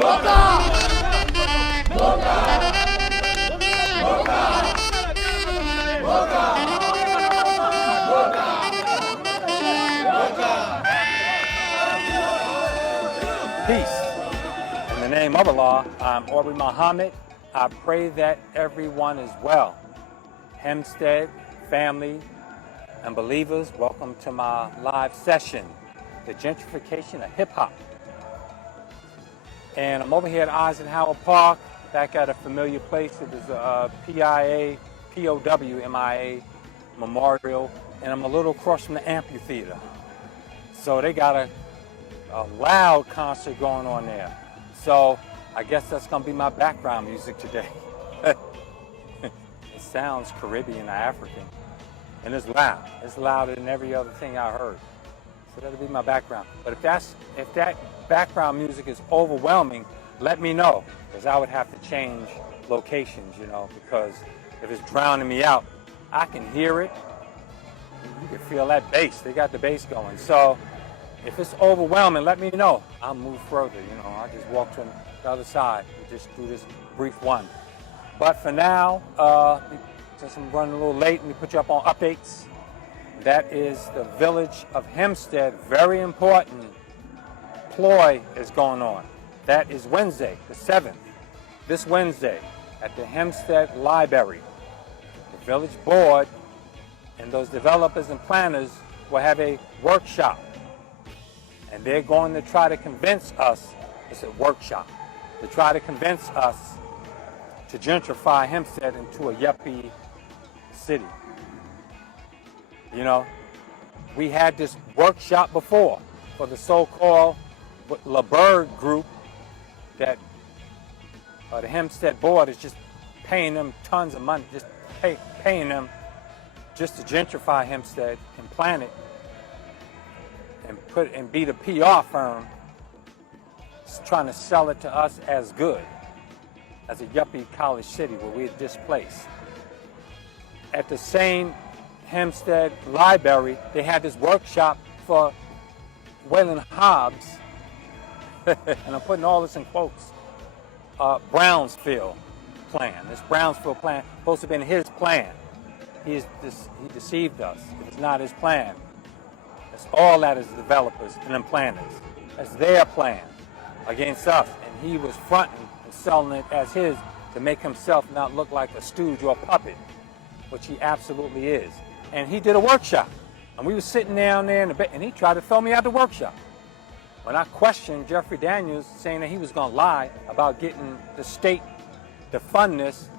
Peace. In the name of Allah, I'm Aubrey Muhammad. I pray that everyone is well. Hempstead, family, and believers, welcome to my live session, the Gentrification of Hip Hop. And I'm over here at Eisenhower Park, back at a familiar place. It is a POW-MIA memorial, and I'm a little across from the amphitheater. So they got a loud concert going on there. So I guess that's gonna be my background music today. It sounds Caribbean or African, and it's loud. It's louder than every other thing I heard. So that'll be my background. But if that background music is overwhelming, let me know, because I would have to change locations, you know, because if it's drowning me out, I can hear it. You can feel that bass. They got the bass going. So if it's overwhelming, let me know. I'll move further, you know. I'll just walk to the other side and just do this brief one. But for now, since I'm running a little late, let me put you up on updates. That is the village of Hempstead. Very important. Ploy is going on. That is Wednesday, the 7th. This Wednesday at the Hempstead Library. The village board and those developers and planners will have a workshop. And they're going to try to convince us, it's a workshop, to try to convince us to gentrify Hempstead into a yuppie city. You know, we had this workshop before for the so-called LaBerg group that the Hempstead board is just paying them tons of money, just paying them just to gentrify Hempstead and plan it and be the PR firm trying to sell it to us as good, as a yuppie college city where we're displaced. At the same Hempstead Library, they had this workshop for Waylon Hobbs, and I'm putting all this in quotes, Brownsville plan. This Brownsville plan supposed to have been his plan. He deceived us. It's not his plan. It's all that is developers and them planners. That's their plan against us. And he was fronting and selling it as his to make himself not look like a stooge or a puppet, which he absolutely is. And he did a workshop. And we were sitting down there in the bed, and he tried to throw me out the workshop. When I questioned Jeffrey Daniels, saying that he was going to lie about getting the state to fund this,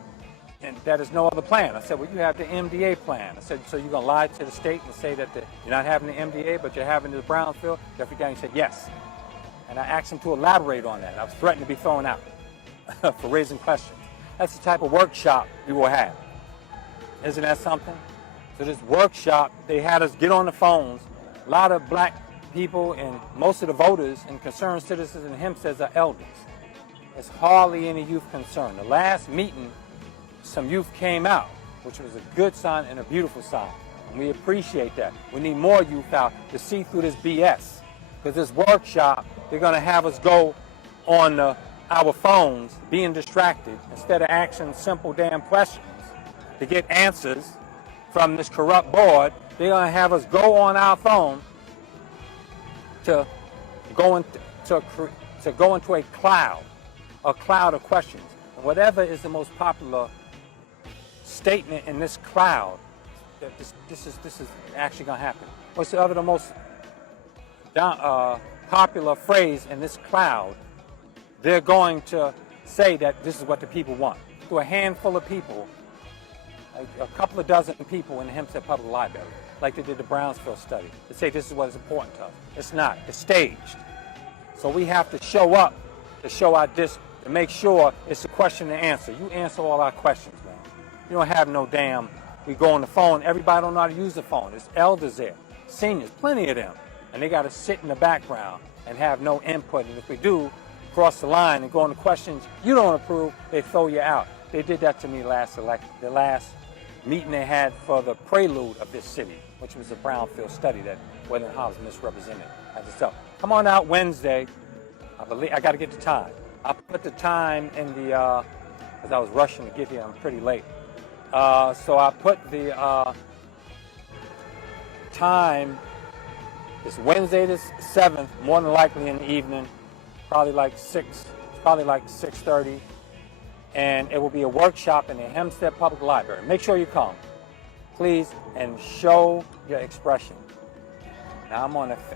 and that is no other plan. I said, well, you have the MDA plan. I said, so you're going to lie to the state and say that you're not having the MDA, but you're having the Brownsville? Jeffrey Daniels said, yes. And I asked him to elaborate on that. I was threatened to be thrown out for raising questions. That's the type of workshop we will have. Isn't that something? So this workshop, they had us get on the phones. A lot of black people and most of the voters and concerned citizens in Hempstead are elders. There's hardly any youth concern. The last meeting, some youth came out, which was a good sign and a beautiful sign. And we appreciate that. We need more youth out to see through this BS. Because this workshop, they're going to have us go on our phones being distracted instead of asking simple damn questions to get answers from this corrupt board. They're going to have us go on our phone to go into a cloud of questions. And whatever is the most popular statement in this cloud, that this is actually going to happen. What's the most popular phrase in this cloud? They're going to say that this is what the people want. To a handful of people, like a couple of dozen people in the Hempstead Public Library, like they did the Brownsville study, to say this is what is important to us. It's not. It's staged. So we have to show up to show our to make sure it's a question and answer. You answer all our questions, man. You don't have no damn, we go on the phone, everybody don't know how to use the phone. There's elders there, seniors, plenty of them. And they got to sit in the background and have no input. And if we do cross the line and go on the questions you don't approve, they throw you out. They did that to me the last meeting they had for the prelude of this city, which was a brownfield study that Waylon Hobbs misrepresented as itself. Come on out Wednesday. I got to get the time. I put the time in the, because I was rushing to get here, I'm pretty late. So I put the time, it's Wednesday the 7th, more than likely in the evening, probably like 6:30. And it will be a workshop in the Hempstead Public Library. Make sure you come, please, and show your expression. Now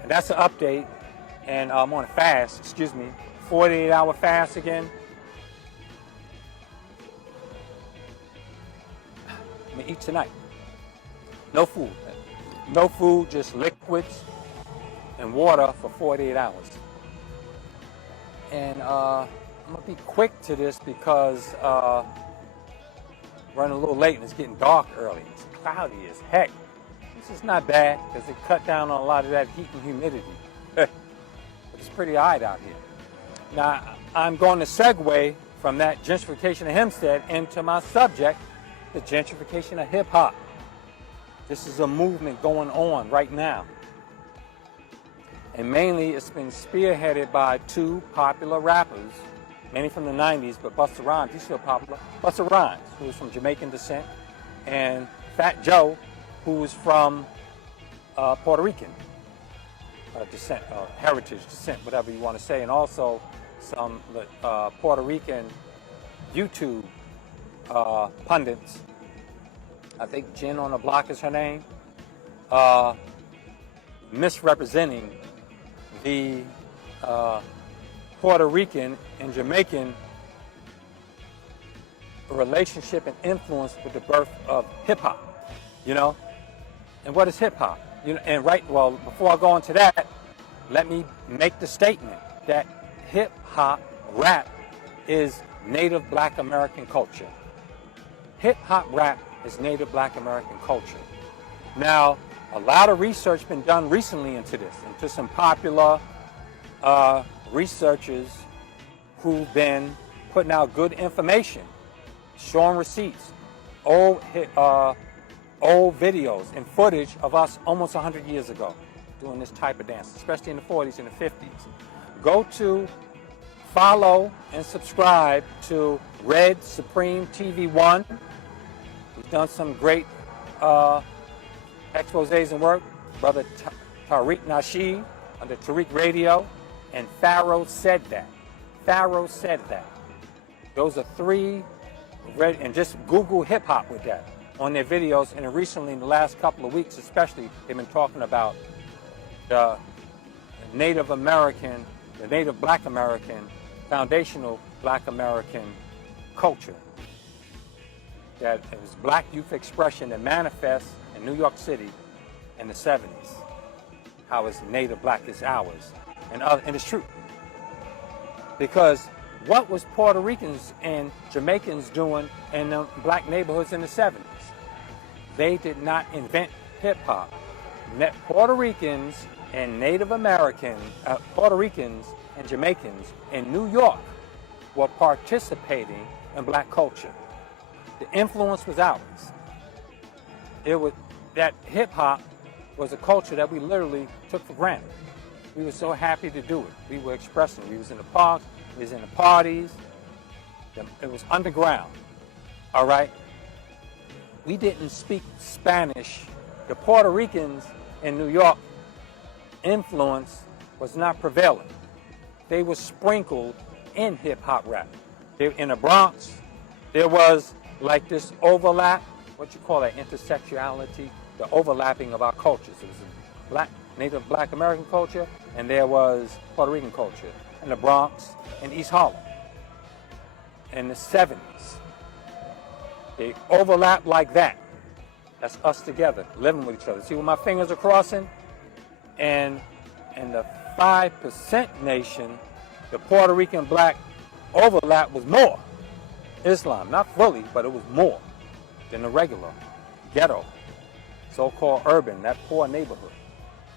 that's an update, and I'm on a fast, 48-hour fast again. I'm gonna eat tonight. No food, just liquids and water for 48 hours. And I'm gonna be quick to this because running a little late and it's getting dark early. It's cloudy as heck. This is not bad because it cut down on a lot of that heat and humidity. But it's pretty hot out here. Now, I'm going to segue from that gentrification of Hempstead into my subject, the gentrification of hip hop. This is a movement going on right now. And mainly it's been spearheaded by two popular rappers, mainly from the 90s, but Busta Rhymes, he's still popular. Busta Rhymes, who is from Jamaican descent, and Fat Joe, who is from Puerto Rican descent, heritage descent, whatever you want to say, and also some Puerto Rican YouTube pundits. I think Jen on the Block is her name, misrepresenting the Puerto Rican and Jamaican relationship and influence with the birth of hip hop, And what is hip hop? Before I go into that, let me make the statement that hip hop rap is Native Black American culture. Hip hop rap is Native Black American culture. Now, a lot of research been done recently into this, into some popular researchers who've been putting out good information, showing receipts, old videos and footage of us almost 100 years ago doing this type of dance, especially in the 40s and the 50s. Go to follow and subscribe to Red Supreme TV 1. He's done some great exposés and work. Brother Tariq Nasheed on the Tariq Radio, and Pharaoh Said That. Pharaoh Said That. Those are three, and just Google hip hop with that on their videos. And recently, in the last couple of weeks especially, they've been talking about the Native American, the Native Black American, foundational Black American culture. That is black youth expression that manifests in New York City in the 70s. How it's Native Black is ours. And it's true. Because what was Puerto Ricans and Jamaicans doing in the black neighborhoods in the 70s? They did not invent hip hop. Puerto Ricans and Native American, Puerto Ricans and Jamaicans in New York were participating in black culture. The influence was ours. It was that hip hop was a culture that we literally took for granted. We were so happy to do it. We were expressing. We was in the park. We was in the parties. It was underground. All right. We didn't speak Spanish. The Puerto Ricans in New York influence was not prevalent. They were sprinkled in hip hop rap. In the Bronx, there was like this overlap, what you call that, intersectionality, the overlapping of our cultures. It was a Native Black American culture, and there was Puerto Rican culture in the Bronx and East Harlem. In the 70s, they overlap like that. That's us together, living with each other. See where my fingers are crossing? And in the 5% nation, the Puerto Rican black overlap was more. Islam, not fully, but it was more than the regular ghetto, so-called urban, that poor neighborhood.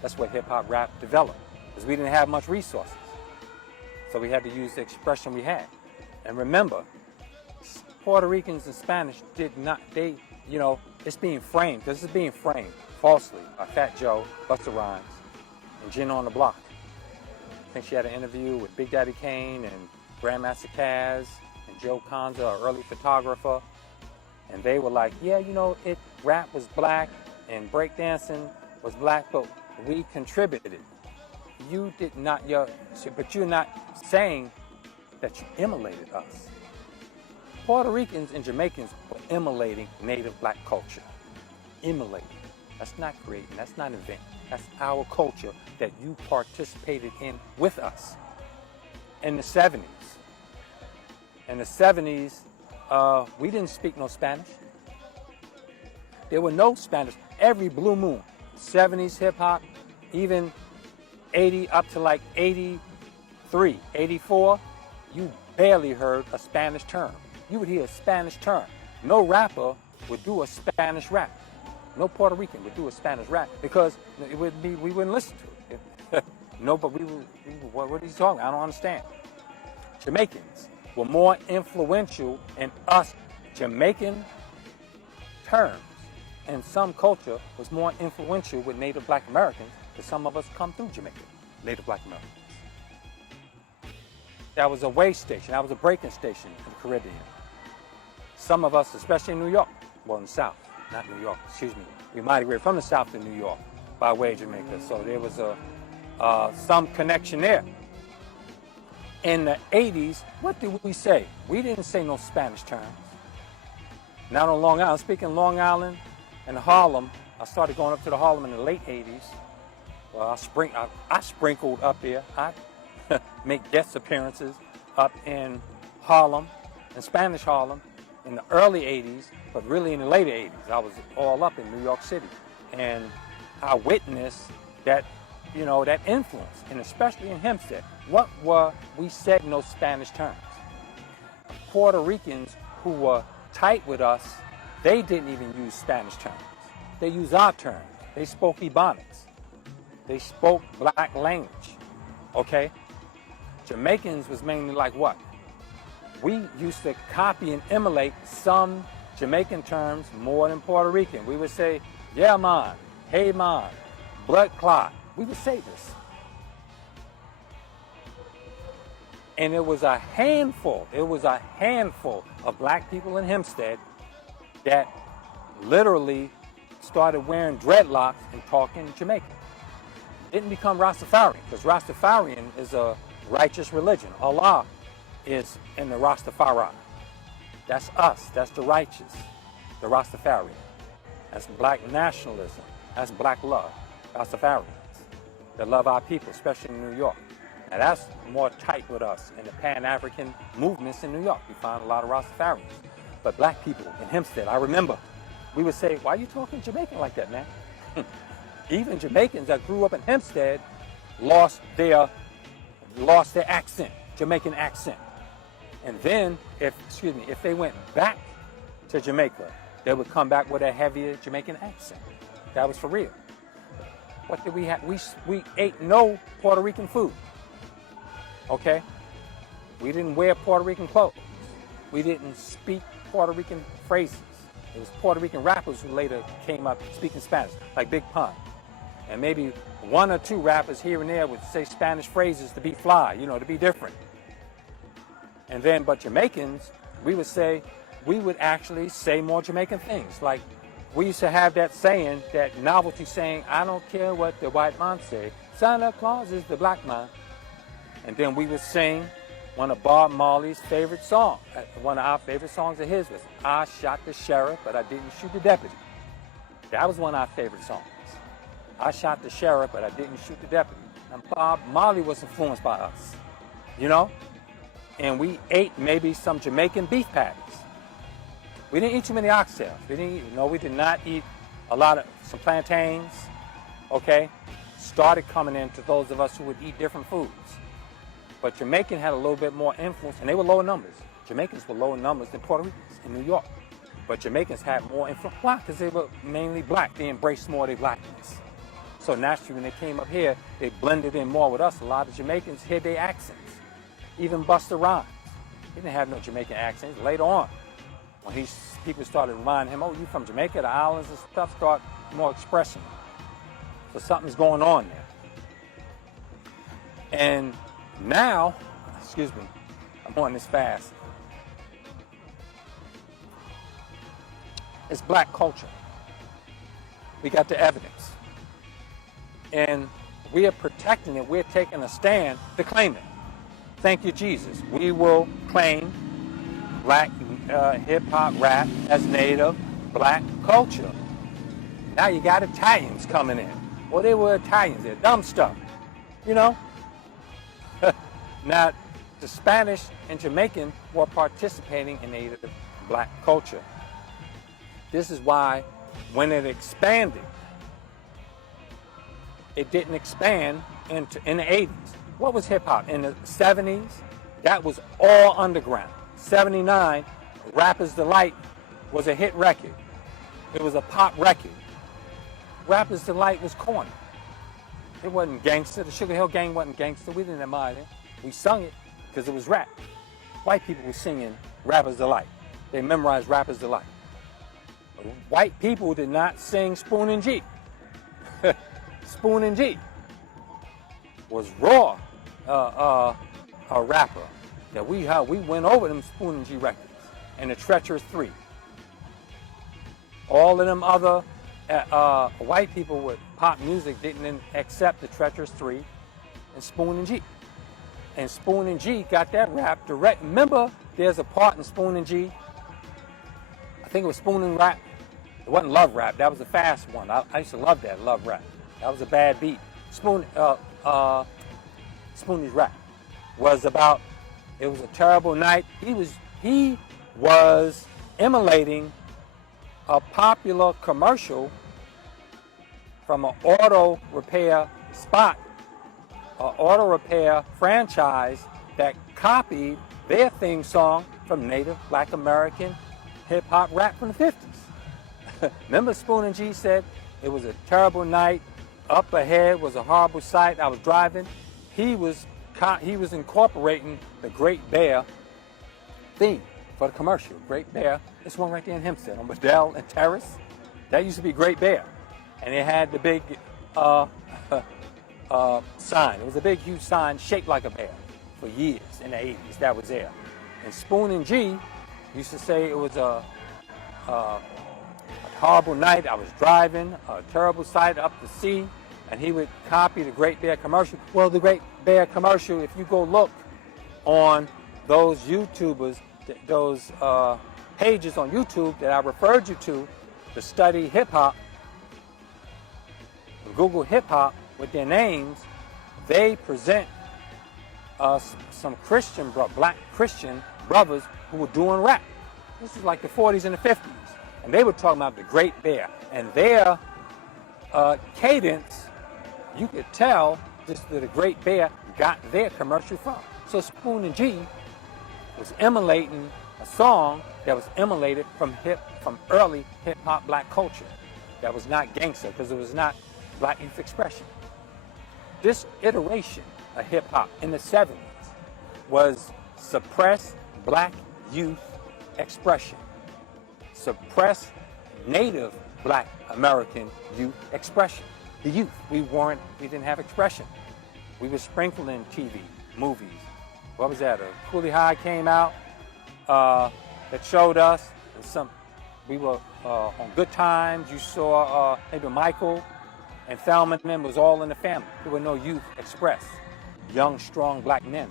That's where hip-hop rap developed, because we didn't have much resources. So we had to use the expression we had. And remember, Puerto Ricans and Spanish did not, it's being framed, this is being framed falsely by Fat Joe, Busta Rhymes, and Jen on the Block. I think she had an interview with Big Daddy Kane and Grandmaster Caz and Joe Conza, an early photographer, and they were like, yeah, you know, rap was black and breakdancing was black, but we contributed. You did not, but you're not saying that you emulated us. Puerto Ricans and Jamaicans were emulating native black culture. Emulating. That's not creating, that's not inventing. That's our culture that you participated in with us. In the 70s. In the 70s, we didn't speak no Spanish. There were no Spanish. Every blue moon, 70s hip hop, even 80 up to like 83, 84, you barely heard a Spanish term. You would hear a Spanish term. No rapper would do a Spanish rap. No Puerto Rican would do a Spanish rap because we wouldn't listen to it. No, but what are you talking about? I don't understand. Jamaicans were more influential in us. Jamaican terms and some culture was more influential with Native Black Americans because some of us come through Jamaica, Native Black Americans. That was a way station. That was a breaking station in the Caribbean. Some of us, especially in New York, well, in the South, not New York, excuse me. We migrated from the South to New York by way of Jamaica. So there was some connection there. In the 80s, what did we say? We didn't say no Spanish terms. Not on Long Island. Speaking Long Island and Harlem, I started going up to the Harlem in the late 80s. Well, I sprinkled up there. I make guest appearances up in Harlem, in Spanish Harlem, in the early 80s, but really in the later 80s. I was all up in New York City. And I witnessed that, you know, that influence, and especially in Hempstead. What were we said in those Spanish terms? Puerto Ricans who were tight with us, they didn't even use Spanish terms. They used our terms. They spoke Ebonics. They spoke black language, okay? Jamaicans was mainly like what? We used to copy and emulate some Jamaican terms more than Puerto Rican. We would say, yeah, man, hey, man, blood clot. We would say this. And it was a handful of black people in Hempstead that literally started wearing dreadlocks and talking Jamaican. Didn't become Rastafarian, because Rastafarian is a righteous religion. Allah is in the Rastafari. That's us. That's the righteous, the Rastafarian. That's black nationalism. That's black love. Rastafarians that love our people, especially in New York. Now that's more tight with us in the Pan-African movements in New York. We find a lot of Rastafarians. But black people in Hempstead, I remember, we would say, why are you talking Jamaican like that, man? Even Jamaicans that grew up in Hempstead lost their accent, Jamaican accent. And then, if they went back to Jamaica, they would come back with a heavier Jamaican accent. That was for real. What did we have? We ate no Puerto Rican food. Okay? We didn't wear Puerto Rican clothes. We didn't speak Puerto Rican phrases. It was Puerto Rican rappers who later came up speaking Spanish, like Big Pun. And maybe one or two rappers here and there would say Spanish phrases to be fly, you know, to be different. And then, but Jamaicans, we would actually say more Jamaican things. Like, we used to have that saying, that novelty saying, I don't care what the white man say, Santa Claus is the black man. And then we would sing one of Bob Marley's favorite songs. One of our favorite songs of his was, I shot the sheriff, but I didn't shoot the deputy. That was one of our favorite songs. I shot the sheriff, but I didn't shoot the deputy. And Bob Marley was influenced by us, you know? And we ate maybe some Jamaican beef patties. We didn't eat too many oxtails. We did not eat some plantains, okay? Started coming into those of us who would eat different foods. But Jamaican had a little bit more influence, and they were lower numbers. Jamaicans were lower numbers than Puerto Ricans in New York. But Jamaicans had more influence. Why? Because they were mainly black. They embraced more of their blackness. So naturally, when they came up here, they blended in more with us. A lot of Jamaicans hid their accents. Even Busta Rhymes. He didn't have no Jamaican accents. Later on, when people started reminding him, oh, you from Jamaica, the islands and stuff, start more expressing. So something's going on there. And now, I'm on this fast. It's black culture. We got the evidence. And we are protecting it. We're taking a stand to claim it. Thank you, Jesus. We will claim black hip-hop rap as native black culture. Now you got Italians coming in. Well, they were Italians. They're dumb stuff. You know? Now, the Spanish and Jamaican were participating in native black culture. This is why when it expanded, it didn't expand in the 80s. What was hip-hop? In the 70s, that was all underground. 79, Rapper's Delight was a hit record. It was a pop record. Rapper's Delight was corny. It wasn't gangster. The Sugar Hill Gang wasn't gangster. We didn't admire it. We sung it because it was rap. White people were singing Rapper's Delight. They memorized Rapper's Delight. White people did not sing Spoon and G. Spoon and G was raw a rapper that we went over them Spoon and G records and the Treacherous Three. All of them other white people with pop music didn't accept the Treacherous Three and Spoon and G. And Spoon and G got that rap direct. Remember, there's a part in Spoon and G. I think it was Spoon and Rap. It wasn't Love Rap. That was a fast one. I used to love that, Love Rap. That was a bad beat. Spoonie's rap was about, it was a terrible night. He was emulating a popular commercial from an auto repair spot, an auto repair franchise that copied their theme song from native black American hip hop rap from the 50s. Remember Spoon and G said, it was a terrible night. Up ahead was a horrible sight. I was driving. He was incorporating the Great Bear theme for the commercial. Great Bear. This one right there in Hempstead on Bedell and Terrace. That used to be Great Bear. And it had the big sign. It was a big, huge sign shaped like a bear for years in the 80s. That was there. And Spoon and G used to say it was a horrible night. I was driving, a terrible sight up the sea, and he would copy the Great Bear commercial. Well, the Great Bear commercial, if you go look on those YouTubers, those pages on YouTube that I referred you to study hip hop, Google hip hop with their names, they present some black Christian brothers who were doing rap. This is like the 40s and the 50s. And they were talking about the Great Bear. And their cadence, you could tell just that the Great Bear got their commercial from. So Spoon and G was emulating a song that was emulated from early hip-hop black culture. That was not gangster, because it was not black youth expression. This iteration of hip-hop in the 70s was suppressed black youth expression. Suppress native black American youth expression. The youth, we didn't have expression. We were sprinkling TV, movies. What was that? Coolie High came out that showed us we were on Good Times. You saw maybe Michael and Thelma and them was all in the family. There were no youth expressed. Young, strong black men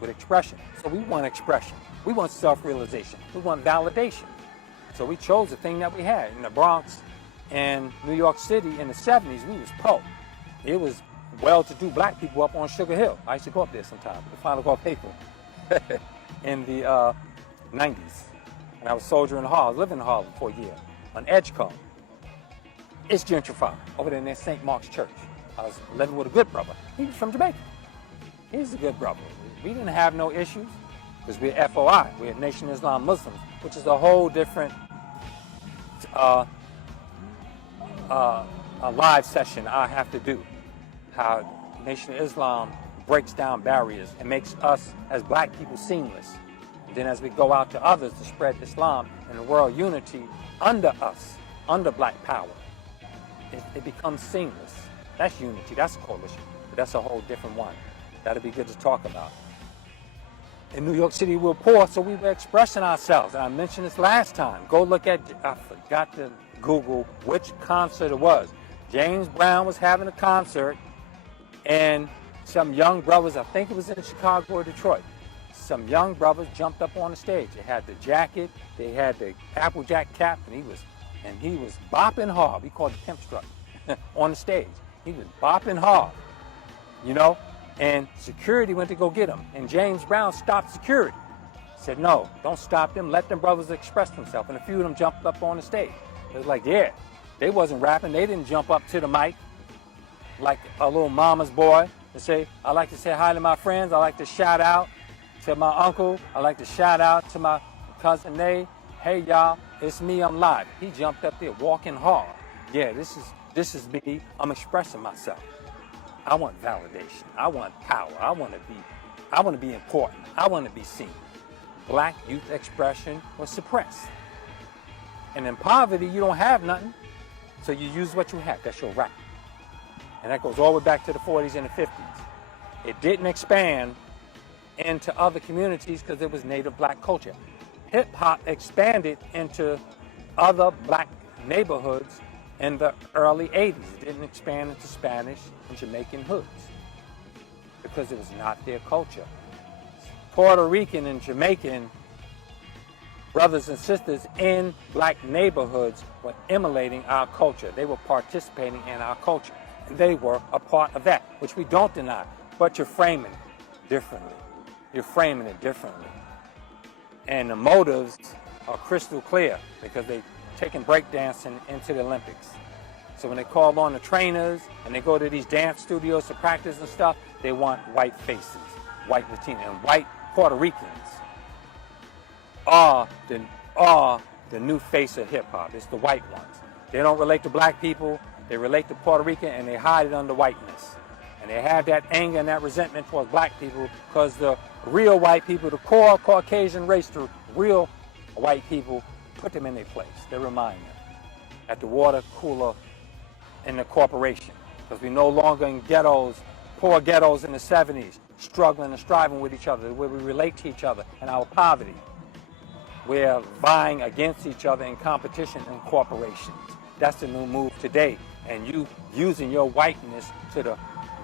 with expression. So we want expression. We want self-realization. We want validation. So we chose the thing that we had. In the Bronx and New York City in the 70s, we was poor. It was well-to-do black people up on Sugar Hill. I used to go up there sometimes with the Final Call paper in the 90s. And I was soldiering in Harlem, living in Harlem for a year on Edgecombe. It's gentrified over there in that St. Mark's Church. I was living with a good brother. He was from Jamaica. He's a good brother. We didn't have no issues because we're FOI. We're Nation of Islam Muslims, which is a whole different a live session I have to do. How Nation of Islam breaks down barriers and makes us as black people seamless. And then as we go out to others to spread Islam and the world unity under us, under black power, it becomes seamless. That's unity, that's a coalition, but that's a whole different one. That'll be good to talk about. In New York City, we were poor, so we were expressing ourselves. And I mentioned this last time. Go look at, I forgot to Google which concert it was. James Brown was having a concert, and some young brothers, I think it was in Chicago or Detroit, some young brothers jumped up on the stage. They had the jacket, they had the Applejack cap, and he was bopping hard. We called it pimp strut on the stage. He was bopping hard, you know, and security went to go get him. And James Brown stopped security. Said, no, don't stop them. Let them brothers express themselves. And a few of them jumped up on the stage. It was like, yeah, they wasn't rapping. They didn't jump up to the mic like a little mama's boy and say, I like to say hi to my friends. I like to shout out to my uncle. I like to shout out to my cousin Nay. Hey, y'all, it's me. I'm live. He jumped up there walking hard. Yeah, this is me. I'm expressing myself. I want validation. I want power. I want to be important. I want to be seen. Black youth expression was suppressed. And in poverty, you don't have nothing, so you use what you have. That's your right. And that goes all the way back to the 40s and the 50s. It didn't expand into other communities because it was native black culture. Hip-hop expanded into other black neighborhoods in the early 80s. It didn't expand into Spanish and Jamaican hoods because it was not their culture. Puerto Rican and Jamaican brothers and sisters in black neighborhoods were emulating our culture. They were participating in our culture. And they were a part of that, which we don't deny, but you're framing it differently. You're framing it differently. And the motives are crystal clear because they're taking breakdancing into the Olympics. So when they call on the trainers and they go to these dance studios to practice and stuff, they want white faces, white Latino, and white Puerto Ricans are the new face of hip-hop. It's the white ones. They don't relate to black people. They relate to Puerto Rican, and they hide it under whiteness. And they have that anger and that resentment towards black people because the real white people, the core Caucasian race, the real white people, put them in their place. They remind them at the water cooler in the corporation because we're no longer in ghettos, poor ghettos in the 70s, struggling and striving with each other, where we relate to each other in our poverty. We're vying against each other in competition in corporations. That's the new move today. And you using your whiteness to the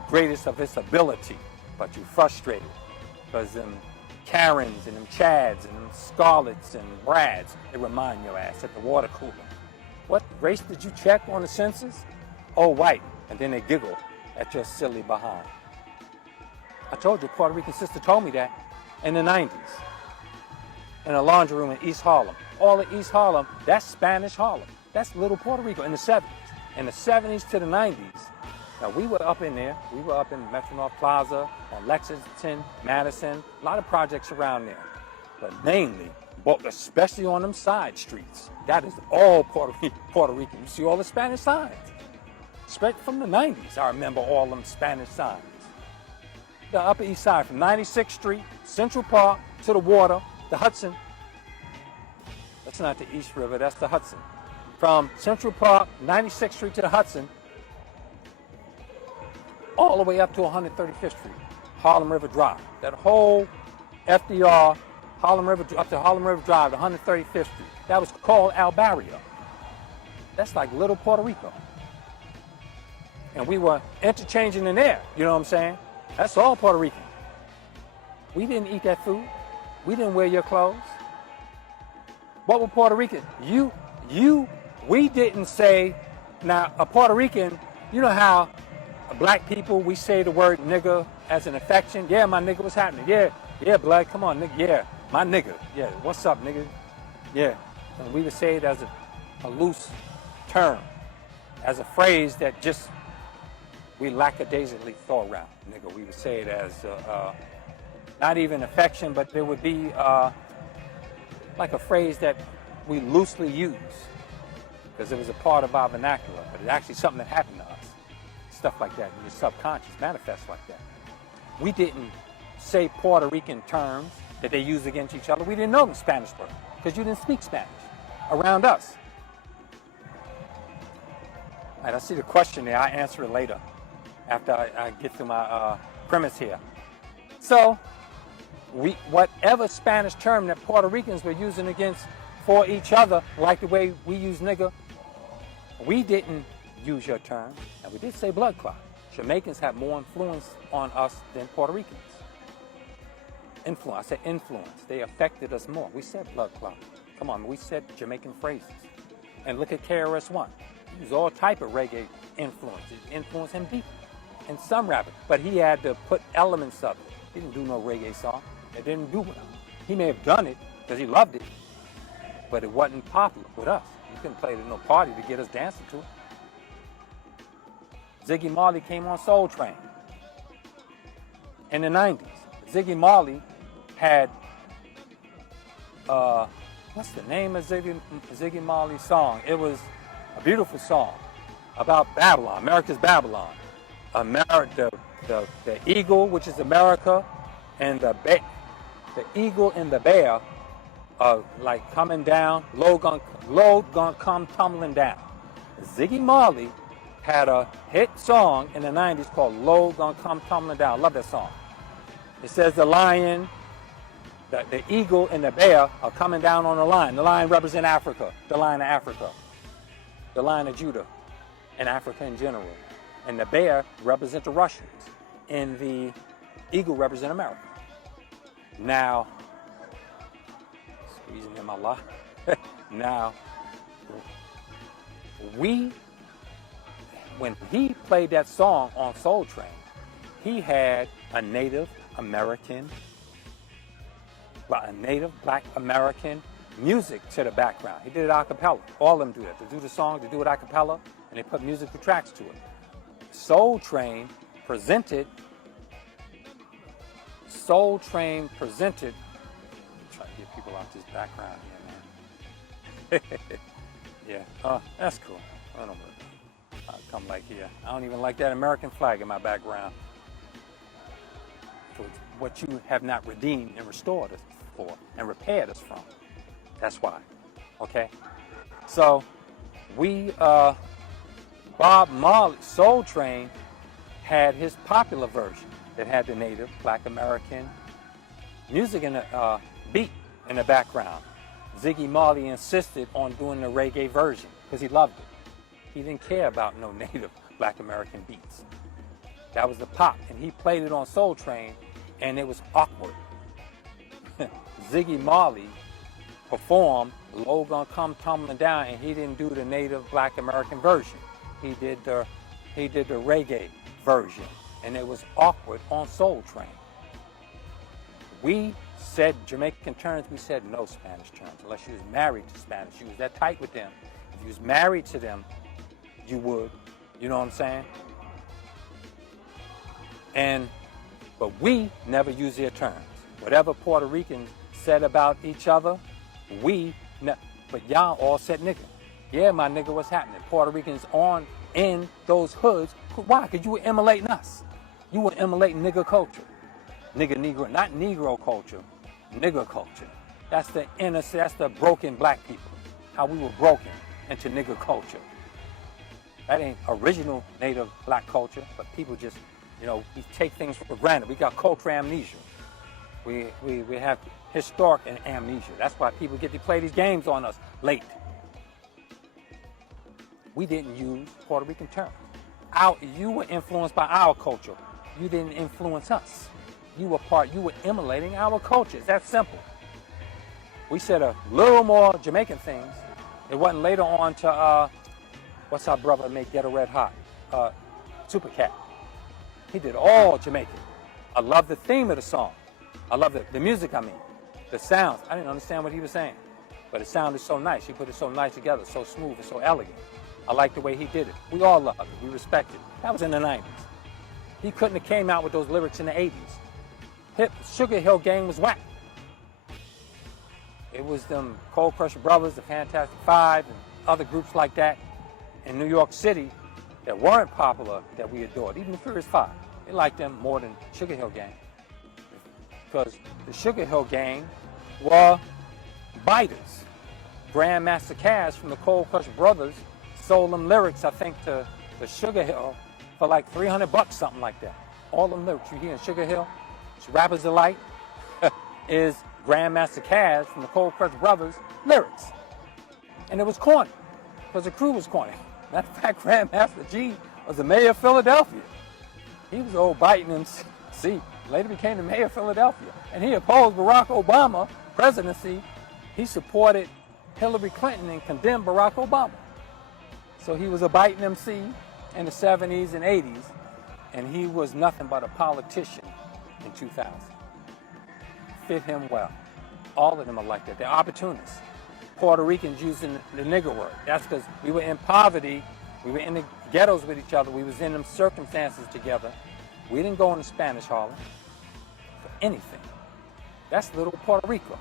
greatest of its ability, but you're frustrated because them Karens and them Chads and them Scarlets and Brads, they remind your ass at the water cooler. What race did you check on the census? Oh, white. And then they giggle at your silly behind. I told you, a Puerto Rican sister told me that in the 90s. In a laundry room in East Harlem. All of East Harlem, that's Spanish Harlem. That's little Puerto Rico in the 70s. In the 70s to the 90s, now we were up in there. We were up in Metro North Plaza, on Lexington, Madison, a lot of projects around there. But mainly, but especially on them side streets, that is all Puerto Rican. You see all the Spanish signs. Especially from the 90s, I remember all them Spanish signs. The Upper East Side, from 96th Street, Central Park, to the water, the Hudson. That's not the East River, that's the Hudson. From Central Park, 96th Street to the Hudson, all the way up to 135th Street, Harlem River Drive. That whole FDR, Harlem River, up to Harlem River Drive, to 135th Street. That was called El Barrio. That's like little Puerto Rico. And we were interchanging in there, you know what I'm saying? That's all Puerto Rican. We didn't eat that food. We didn't wear your clothes. What were Puerto Ricans? We didn't say, now a Puerto Rican, you know how black people, we say the word nigga as an affection. Yeah, my nigga, what's happening? Yeah, blood, come on, nigga, yeah, my nigga. Yeah, what's up, nigga? Yeah, and we would say it as a loose term, as a phrase that just we lackadaisically throw around, nigga. We would say it as not even affection, but there would be like a phrase that we loosely use because it was a part of our vernacular, but it's actually something that happened to us. Stuff like that, in your subconscious manifests like that. We didn't say Puerto Rican terms that they use against each other. We didn't know them Spanish words because you didn't speak Spanish around us. All right, I see the question there. I'll answer it later after I get to my premise here. So, whatever Spanish term that Puerto Ricans were using for each other, like the way we use nigger, we didn't use your term, and we did say blood clot. Jamaicans have more influence on us than Puerto Ricans. Influence, I said influence. They affected us more. We said blood clot. Come on, we said Jamaican phrases. And look at KRS-One. He was all type of reggae influence. It influenced him deep in some rapping, but he had to put elements of it. He didn't do no reggae song. It didn't do with him. He may have done it because he loved it, but it wasn't popular with us. You couldn't play it at no party to get us dancing to it. Ziggy Marley came on Soul Train in the 90s. Ziggy Marley had, what's the name of Ziggy Marley's song? It was a beautiful song about Babylon, America's Babylon. The eagle, which is America, and the eagle and the bear are like coming down, load gonna come tumbling down. Ziggy Marley had a hit song in the 90s called Load Gonna Come Tumbling Down. I love that song. It says the lion, the eagle, and the bear are coming down on the lion. The lion represents Africa, the lion of Africa, the lion of Judah, and Africa in general. And the bear represents the Russians, and the eagle represents America. Now, squeezing in my lot. Now, when he played that song on Soul Train, he had a Native American, a Native Black American music to the background. He did it a cappella. All of them do that. They do the song, they do it a cappella, and they put musical tracks to it. Soul Train presented, I'm trying to get people out this background here, man. Yeah, that's cool. I don't know. I'll come like here. I don't even like that American flag in my background. For what you have not redeemed and restored us for and repaired us from. That's why. Okay? So, Bob Marley, Soul Train, had his popular version that had the Native Black American music in the beat in the background. Ziggy Marley insisted on doing the reggae version because he loved it. He didn't care about no Native Black American beats. That was the pop, and he played it on Soul Train, and it was awkward. Ziggy Marley performed Low Gonna Come Tumbling Down, and he didn't do the Native Black American version. He did the reggae version, and it was awkward on Soul Train. We said Jamaican terms, we said no Spanish terms, unless you was married to Spanish. You was that tight with them. If you was married to them, you would. You know what I'm saying? But we never use their terms. Whatever Puerto Ricans said about each other, but y'all all said nigga. Yeah, my nigga, what's happening? Puerto Ricans in those hoods. Why? Because you were emulating us. You were emulating nigger culture. Negro, not Negro culture, nigger culture. That's the broken black people. How we were broken into nigger culture. That ain't original Native black culture, but people just, we take things for granted. We got cultural amnesia. We have historic amnesia. That's why people get to play these games on us late. We didn't use Puerto Rican terms. You were influenced by our culture. You didn't influence us. You were emulating our culture. It's that simple. We said a little more Jamaican things. It wasn't later on to, what's our brother that made Ghetto Red Hot? Super Cat. He did all Jamaican. I love the theme of the song. I love the music, the sounds. I didn't understand what he was saying, but it sounded so nice. He put it so nice together, so smooth and so elegant. I like the way he did it. We all loved it. We respected it. That was in the 90s. He couldn't have came out with those lyrics in the 80s. Sugar Hill Gang was whack. It was them Cold Crush Brothers, the Fantastic Five, and other groups like that in New York City that weren't popular that we adored. Even the Furious Five. They liked them more than Sugar Hill Gang. Because the Sugar Hill Gang were biters. Grandmaster Caz from the Cold Crush Brothers sold them lyrics, I think, to the Sugar Hill for like $300, something like that. All them lyrics you hear in Sugar Hill, it's Rapper's Delight. is Grandmaster Caz from the Cold Press Brothers lyrics. And it was corny, because the crew was corny. Matter of fact, Grandmaster G was the mayor of Philadelphia. He was old biting MC, later became the mayor of Philadelphia. And he opposed Barack Obama presidency. He supported Hillary Clinton and condemned Barack Obama. So he was a biting MC in the 70s and 80s, and he was nothing but a politician in 2000. Fit him well. All of them are like that. They're opportunists. Puerto Ricans using the nigger word. That's because we were in poverty. We were in the ghettos with each other. We was in them circumstances together. We didn't go into Spanish Harlem for anything. That's little Puerto Rico.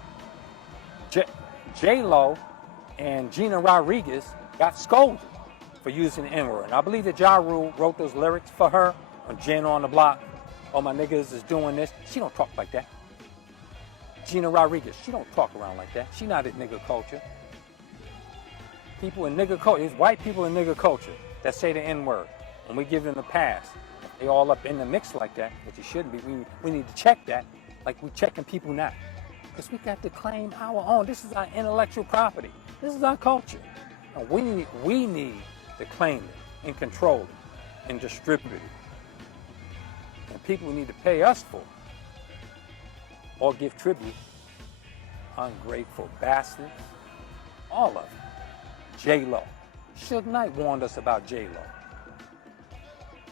J-Lo and Gina Rodriguez got scolded for using the N-word. And I believe that Ja Rule wrote those lyrics for her on Jen on the Block. Oh, my niggas is doing this. She don't talk like that. Gina Rodriguez, she don't talk around like that. She not in nigger culture. People in nigger culture, it's white people in nigger culture that say the N-word. And we give them a pass. They all up in the mix like that, which it shouldn't be. We need to check that like we checking people now. Because we got to claim our own. This is our intellectual property. This is our culture. And we need to claim it and control it and distribute it. And people need to pay us for it or give tribute. Ungrateful bastards. All of them. J-Lo. Suge Knight warned us about J-Lo.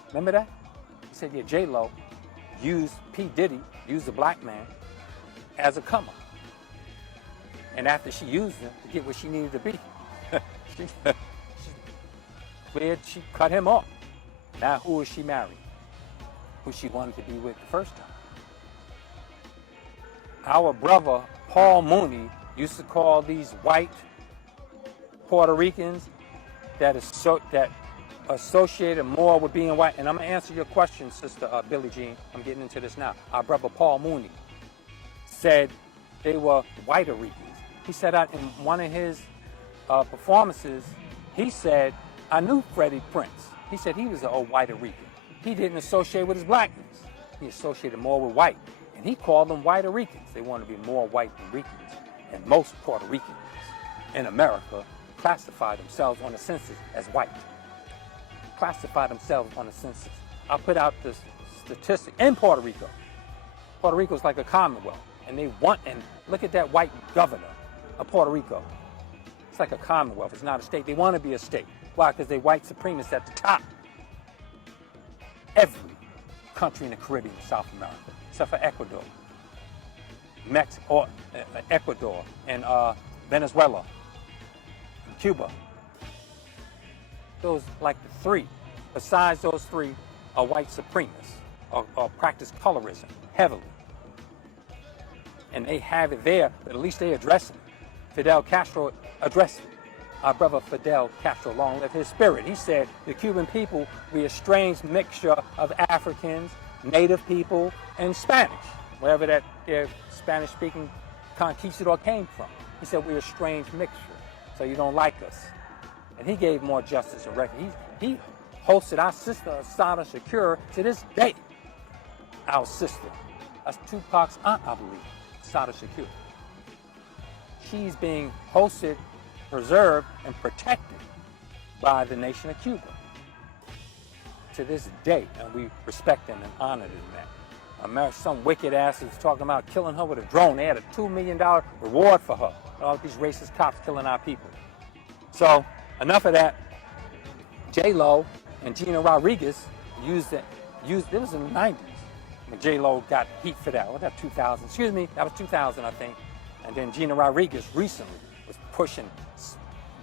Remember that? He said, yeah, J-Lo used P. Diddy, used a black man as a come up. And after she used him to get where she needed to be, she cut him off. Now who is she marrying? Who she wanted to be with the first time. Our brother, Paul Mooney, used to call these white Puerto Ricans that associated more with being white. And I'm going to answer your question, Sister Billie Jean. I'm getting into this now. Our brother, Paul Mooney, said they were whiter Ricans. He said that in one of his performances, he said, I knew Freddie Prinze. He said he was an old whiter Rican. He didn't associate with his blackness. He associated more with white. And he called them whiter Ricans. They wanted to be more white than Ricans. And most Puerto Ricans in America classify themselves on the census as white. Classify themselves on the census. I put out this statistic in Puerto Rico. Puerto Rico is like a commonwealth. And look at that white governor of Puerto Rico. It's like a commonwealth. It's not a state. They want to be a state. Why? Because they're white supremacists at the top. Every country in the Caribbean, South America, except for Ecuador, Ecuador, and Venezuela, and Cuba. Those, like the three, besides those three, are white supremacists or practice colorism heavily. And they have it there, but at least they address it. Fidel Castro addressed it. Our brother Fidel Castro, long live his spirit. He said, the Cuban people, we a strange mixture of Africans, native people, and Spanish, wherever that Spanish-speaking conquistador came from. He said, we're a strange mixture, so you don't like us. And he gave more justice and record. He hosted our sister, Asada Shakur, to this day. Our sister. That's Tupac's aunt, I believe, Asada Shakur. She's being hosted, preserved, and protected by the nation of Cuba to this day, and we respect them and honor them in that. Some wicked asses talking about killing her with a drone. They had a $2 million reward for her. All these racist cops killing our people. So enough of that. J-Lo and Gina Rodriguez used it was in the 90s when J-Lo got heat for that. Was that 2000? Excuse me, that was 2000, I think. And then Gina Rodriguez recently was pushing,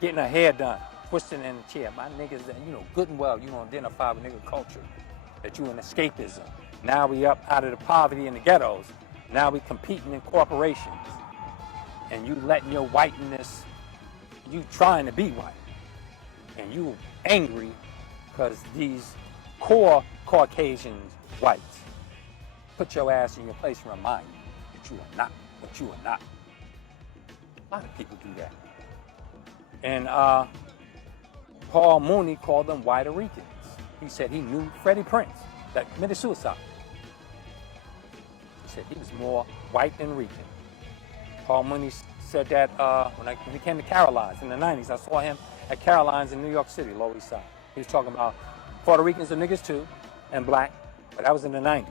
getting her hair done, twisting in the chair. My niggas, good and well, you don't identify with nigga culture, that you in escapism. Now we up out of the poverty in the ghettos. Now we competing in corporations. And you letting your whiteness, you trying to be white. And you angry because these core Caucasians, whites, put your ass in your place and remind you that you are not what you are not. A lot of people do that. And Paul Mooney called them white Ricans. He said he knew Freddie Prinze that committed suicide. He said he was more white than Rican. Paul Mooney said that when he came to Caroline's in the 90s. I saw him at Caroline's in New York City, Lower East Side. He was talking about Puerto Ricans are niggas too, and black, but that was in the 90s.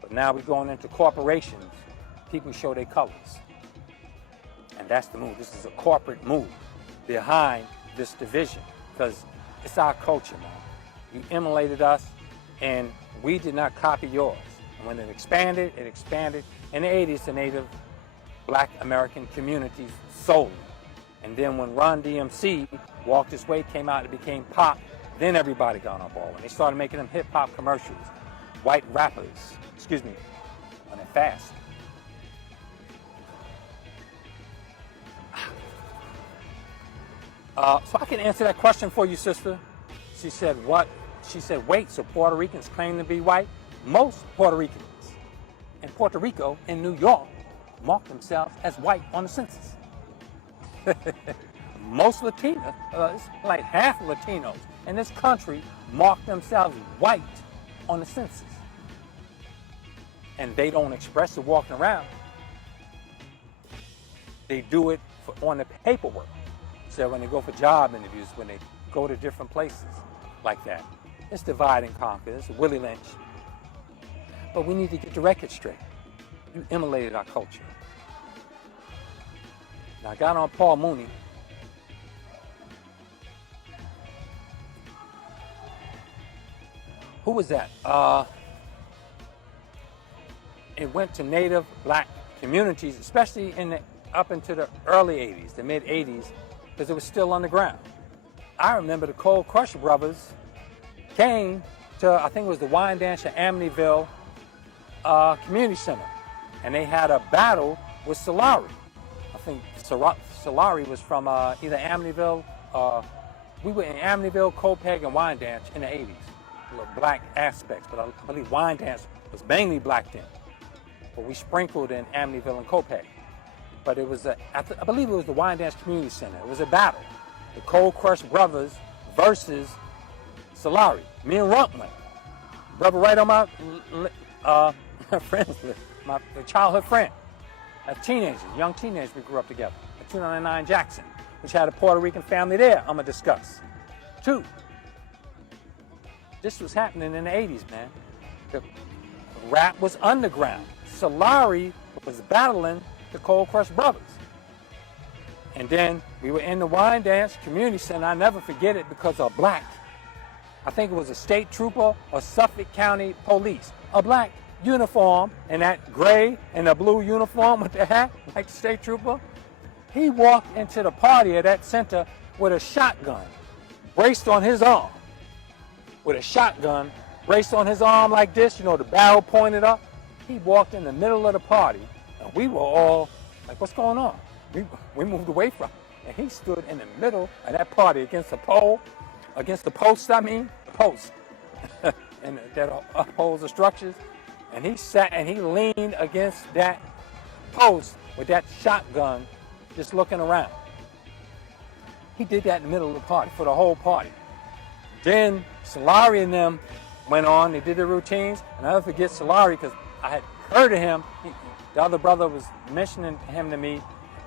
But now we're going into corporations. People show their colors. And that's the move. This is a corporate move behind this division, because it's our culture, man. You emulated us, and we did not copy yours. And when it expanded in the 80s to Native Black American communities solely. And then when Run DMC walked his way, came out, it became pop, then everybody got on board. When they started making them hip-hop commercials, white rappers, on it fast. So I can answer that question for you, sister. She said, what? She said, wait, so Puerto Ricans claim to be white? Most Puerto Ricans in Puerto Rico, in New York, mark themselves as white on the census. Most Latinos, it's like half of Latinos in this country mark themselves white on the census. And they don't express it walking around. They do it on the paperwork. So when they go for job interviews, when they go to different places like that. It's divide and conquer. It's Willie Lynch. But we need to get the record straight. You emulated our culture. Now, I got on Paul Mooney. Who was that? It went to Native Black communities, especially up into the early 80s, the mid 80s, because it was still underground. I remember the Cold Crush Brothers came to, I think it was the Wine Dance at Amityville Community Center, and they had a battle with Solari. I think Solari was from either Amityville, we were in Amityville, Copeg, and Wine Dance in the 80s. Black aspects, but I believe Wine Dance was mainly black then. But we sprinkled in Amityville and Copeg. But it was I believe it was the Wine Dance Community Center. It was a battle. The Cold Crush Brothers versus Solari. Me and Rump went. Brother right on my friends list, my childhood friend. As teenagers, young teenagers, we grew up together. At 299 Jackson, which had a Puerto Rican family there, I'm going to discuss. 2. This was happening in the 80s, man. The rap was underground. Solari was battling the Cold Crush Brothers. And then we were in the Wine Dance Community Center. I never forget it because a black, I think it was a state trooper or Suffolk County police, a black uniform and that gray and a blue uniform with the hat, like the state trooper. He walked into the party at that center with a shotgun braced on his arm. With a shotgun braced on his arm like this, the barrel pointed up. He walked in the middle of the party, and we were all like, what's going on? We moved away from him. And he stood in the middle of that party against the post, the post, and that upholds the structures. And he sat and he leaned against that post with that shotgun, just looking around. He did that in the middle of the party, for the whole party. Then Solari and them went on, they did their routines, and I'll never forget Solari because I had heard of him. The other brother was mentioning him to me,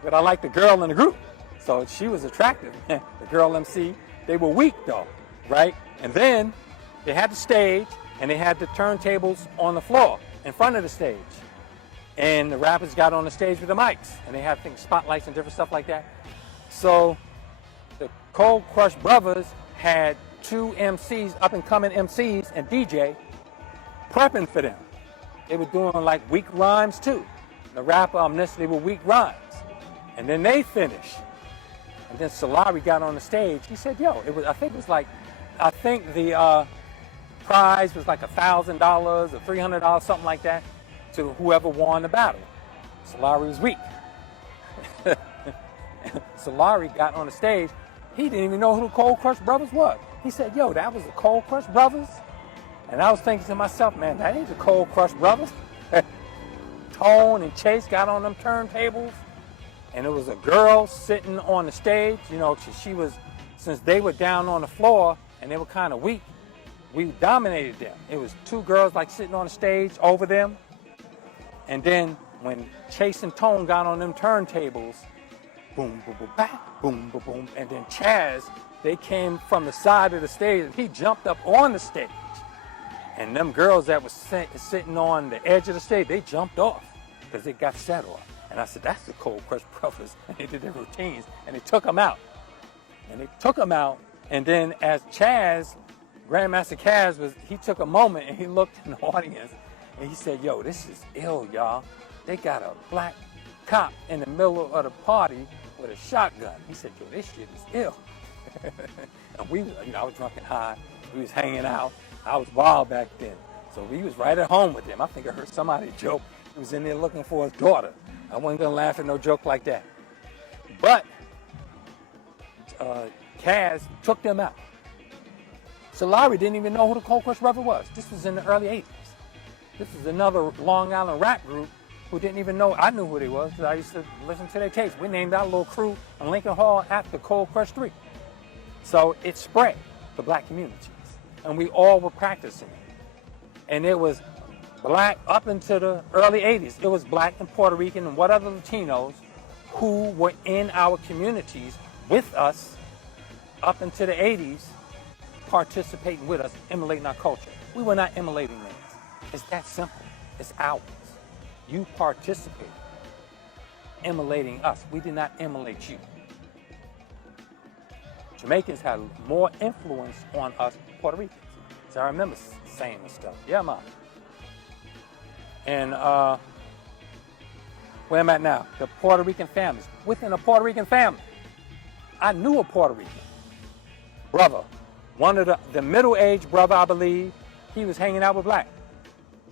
but I liked the girl in the group. So she was attractive. The girl MC, they were weak though, right? And then they had the stage and they had the turntables on the floor in front of the stage. And the rappers got on the stage with the mics and they had things, spotlights and different stuff like that. So the Cold Crush Brothers had 2 MCs, up and coming MCs and DJ prepping for them. They were doing like weak rhymes too. The rapper they were weak rhymes. And then they finished. And then Solari got on the stage. He said, yo, I think the prize was like $1,000 or $300, something like that, to whoever won the battle. Solari was weak. Solari got on the stage. He didn't even know who the Cold Crush Brothers was. He said, yo, that was the Cold Crush Brothers? And I was thinking to myself, man, that ain't the Cold Crush Brothers. Tone and Chase got on them turntables. And it was a girl sitting on the stage. She was, since they were down on the floor and they were kind of weak, we dominated them. It was 2 girls like sitting on the stage over them. And then when Chase and Tone got on them turntables, boom, boom, boom, bang, boom, boom, boom, and then Chaz, they came from the side of the stage, and he jumped up on the stage. And them girls that was sitting on the edge of the stage, they jumped off because they got set off. And I said, that's the Cold Crush Brothers. And they did their routines, and they took them out. And then as Chaz, Grandmaster Caz, he took a moment and he looked in the audience and he said, yo, this is ill, y'all. They got a black cop in the middle of the party with a shotgun. He said, yo, this shit is ill. And I was drunk and high. We was hanging out. I was wild back then. So we was right at home with him. I think I heard somebody joke. He was in there looking for his daughter. I wasn't going to laugh at no joke like that. But Kaz took them out. So Larry didn't even know who the Cold Crush Brother was. This was in the early 80s. This is another Long Island rap group who didn't even know I knew who they was because I used to listen to their tapes. We named our little crew in Lincoln Hall after Cold Crush 3. So it spread the black communities. And we all were practicing it. And it was black up into the early 80s. It was black and Puerto Rican and what other Latinos who were in our communities with us up into the 80s, participating with us, emulating our culture. We were not emulating theirs. It's that simple. It's ours. You participated, emulating us. We did not emulate you. Jamaicans had more influence on us than Puerto Ricans. So I remember saying this stuff. Yeah, man. And where am I at now? The Puerto Rican families. Within a Puerto Rican family, I knew a Puerto Rican brother. One of the middle-aged brother, I believe, he was hanging out with black.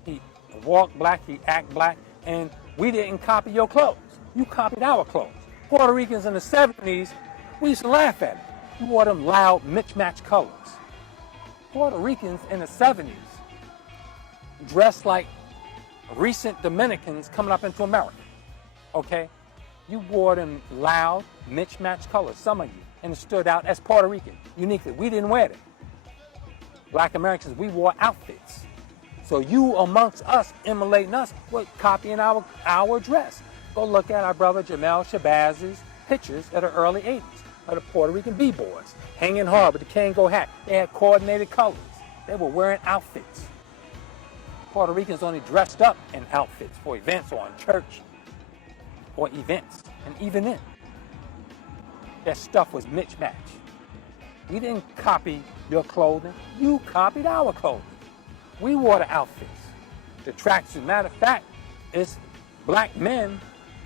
He walked black, he act black, and we didn't copy your clothes. You copied our clothes. Puerto Ricans in the 70s, we used to laugh at it. You wore them loud, mismatched colors. Puerto Ricans in the 70s dressed like recent Dominicans coming up into America, okay? You wore them loud, mismatched colors, some of you, and it stood out as Puerto Rican, uniquely. We didn't wear them. Black Americans, we wore outfits. So you amongst us, emulating us, were copying our dress. Go look at our brother Jamel Shabazz's pictures of the early 80s of the Puerto Rican B-boys, hanging hard with the Kango hat. They had coordinated colors. They were wearing outfits. Puerto Ricans only dressed up in outfits for events or in church or events. And even then, that stuff was mismatched. We didn't copy your clothing. You copied our clothing. We wore the outfits, the tracksuit. Matter of fact, it's black men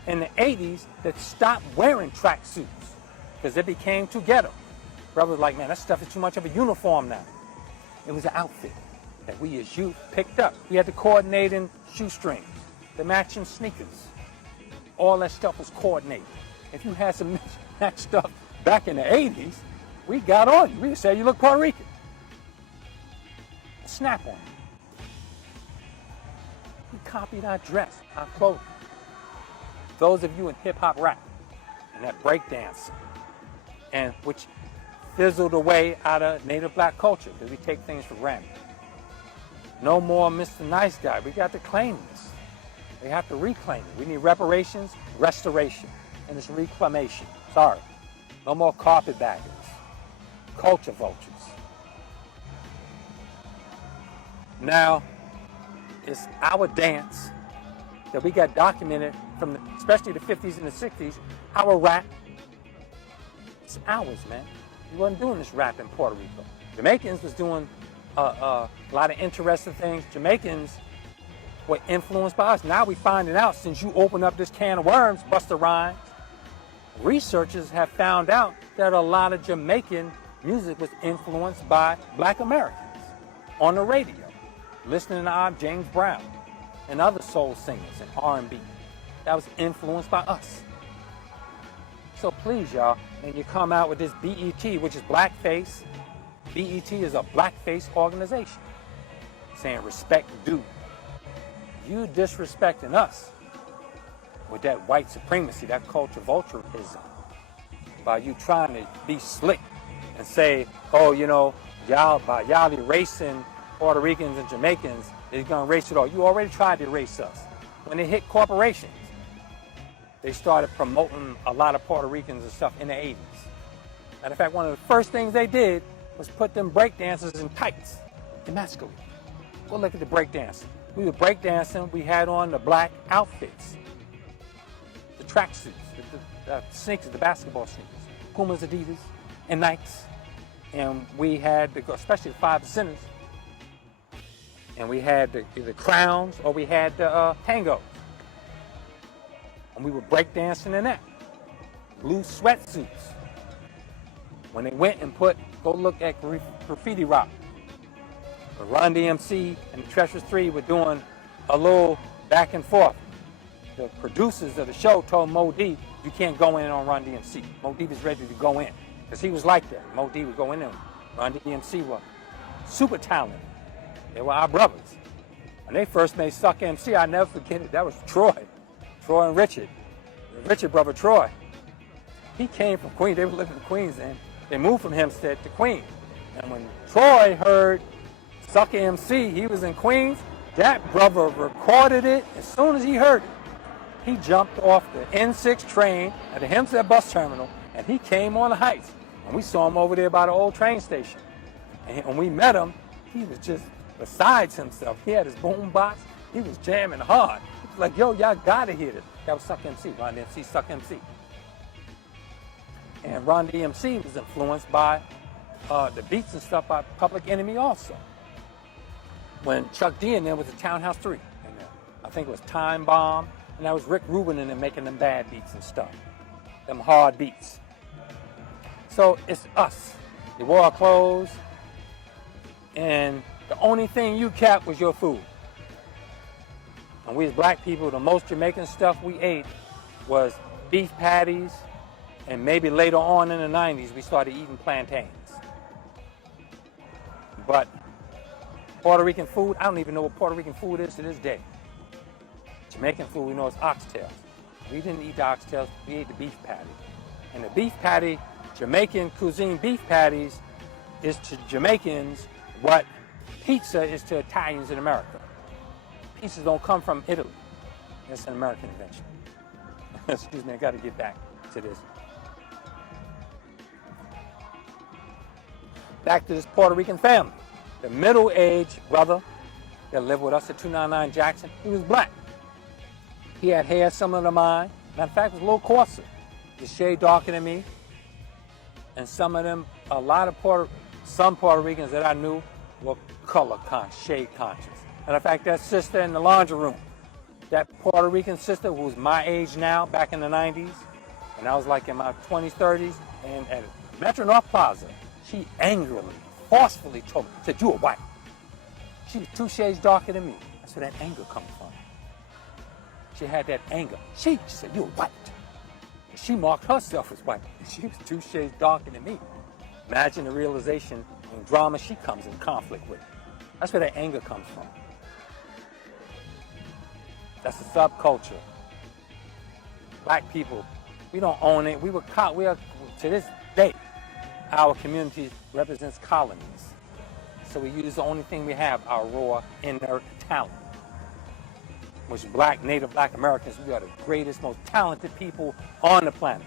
in the 80s that stopped wearing tracksuits because they became too ghetto. Brother was like, man, that stuff is too much of a uniform now. It was an outfit that we as youth picked up. We had the coordinating shoestrings, the matching sneakers. All that stuff was coordinated. If you had some mismatched stuff back in the 80s, we got on you. We would say you look Puerto Rican. Snap on you. We copied our dress, our clothing. Those of you in hip-hop rap and that breakdance, and which fizzled away out of native black culture because we take things for granted. No more Mr. Nice Guy. We got to claim this. We have to reclaim it. We need reparations, restoration, and it's reclamation. Sorry. No more carpetbaggers, culture vultures. Now, it's our dance that we got documented from especially the 50s and the 60s, our rap. It's ours, man. We wasn't doing this rap in Puerto Rico. Jamaicans was doing a lot of interesting things. Jamaicans were influenced by us. Now we finding out, since you opened up this can of worms, Busta Rhymes, researchers have found out that a lot of Jamaican music was influenced by black Americans on the radio, listening to James Brown and other soul singers and R&B. That was influenced by us. So please, y'all, when you come out with this BET, which is blackface, BET is a blackface organization saying respect due. You disrespecting us with that white supremacy, that culture vulturism, by you trying to be slick and say, oh, you know, y'all erasing Puerto Ricans and Jamaicans, they're going to erase it all. You already tried to erase us. when it hit corporations, they started promoting a lot of Puerto Ricans and stuff in the 80s. Matter of fact, one of the first things they did was put them break dancers in tights, emasculate. Go look at the break dancing. We were break dancing, we had on the black outfits, the track suits, the sneakers, the basketball sneakers, Pumas, Adidas, and Nikes. And we had, especially the 5%ers, and we had the crowns or we had the tangos. And we were breakdancing in that. Blue sweatsuits. When they went and go look at graffiti rock. Run DMC and the Treasures 3 were doing a little back and forth. The producers of the show told Mo D, you can't go in on Run DMC. Mo D was ready to go in, because he was like that. Mo D would go in there. Run DMC were super talented. They were our brothers. When they first made Suck MC, I never forget it. That was Troy and Richard. The Richard brother Troy. He came from Queens. They were living in Queens, and they moved from Hempstead to Queens. And when Troy heard Suck MC, he was in Queens, that brother recorded it. As soon as he heard it, he jumped off the N6 train at the Hempstead bus terminal, and he came on the Heights. And we saw him over there by the old train station. And when we met him, he was just besides himself. He had his boom box. He was jamming hard. He was like, yo, y'all gotta hear this. That was Suck MC, Ron DMC, Suck MC. And Ron DMC was influenced by the beats and stuff by Public Enemy also. When Chuck D and them was a Townhouse 3. And I think it was Time Bomb, and that was Rick Rubin and them making them bad beats and stuff. Them hard beats. So it's us. You wore our clothes, and the only thing you kept was your food. And we as black people, the most Jamaican stuff we ate was beef patties, and maybe later on in the 90s, we started eating plantains. But Puerto Rican food, I don't even know what Puerto Rican food is to this day. Jamaican food, we know it's oxtails. We didn't eat the oxtails, we ate the beef patty. And the beef patty, Jamaican cuisine beef patties, is to Jamaicans what pizza is to Italians in America. Pizzas don't come from Italy. That's an American invention. Excuse me, I got to get back to this. Back to this Puerto Rican family. The middle-aged brother that lived with us at 299 Jackson, he was black. He had hair similar to mine. Matter of fact, it was a little coarser. The shade darker than me. And some of them, some Puerto Ricans that I knew were shade conscious. Matter of fact, that sister in the laundry room, that Puerto Rican sister who was my age now, back in the 90s, and I was like in my 20s, 30s, and at Metro North Plaza, she angrily, forcefully told me, said, you a white. She was 2 shades darker than me. That's where that anger comes from. She had that anger. She said, you a white. She marked herself as white. She was 2 shades darker than me. Imagine the realization and drama she comes in conflict with. That's where that anger comes from. That's the subculture. Black people, we don't own it. We are, to this day, our community represents colonies. So we use the only thing we have, our raw, inert talent. Which Native Black Americans, we are the greatest, most talented people on the planet.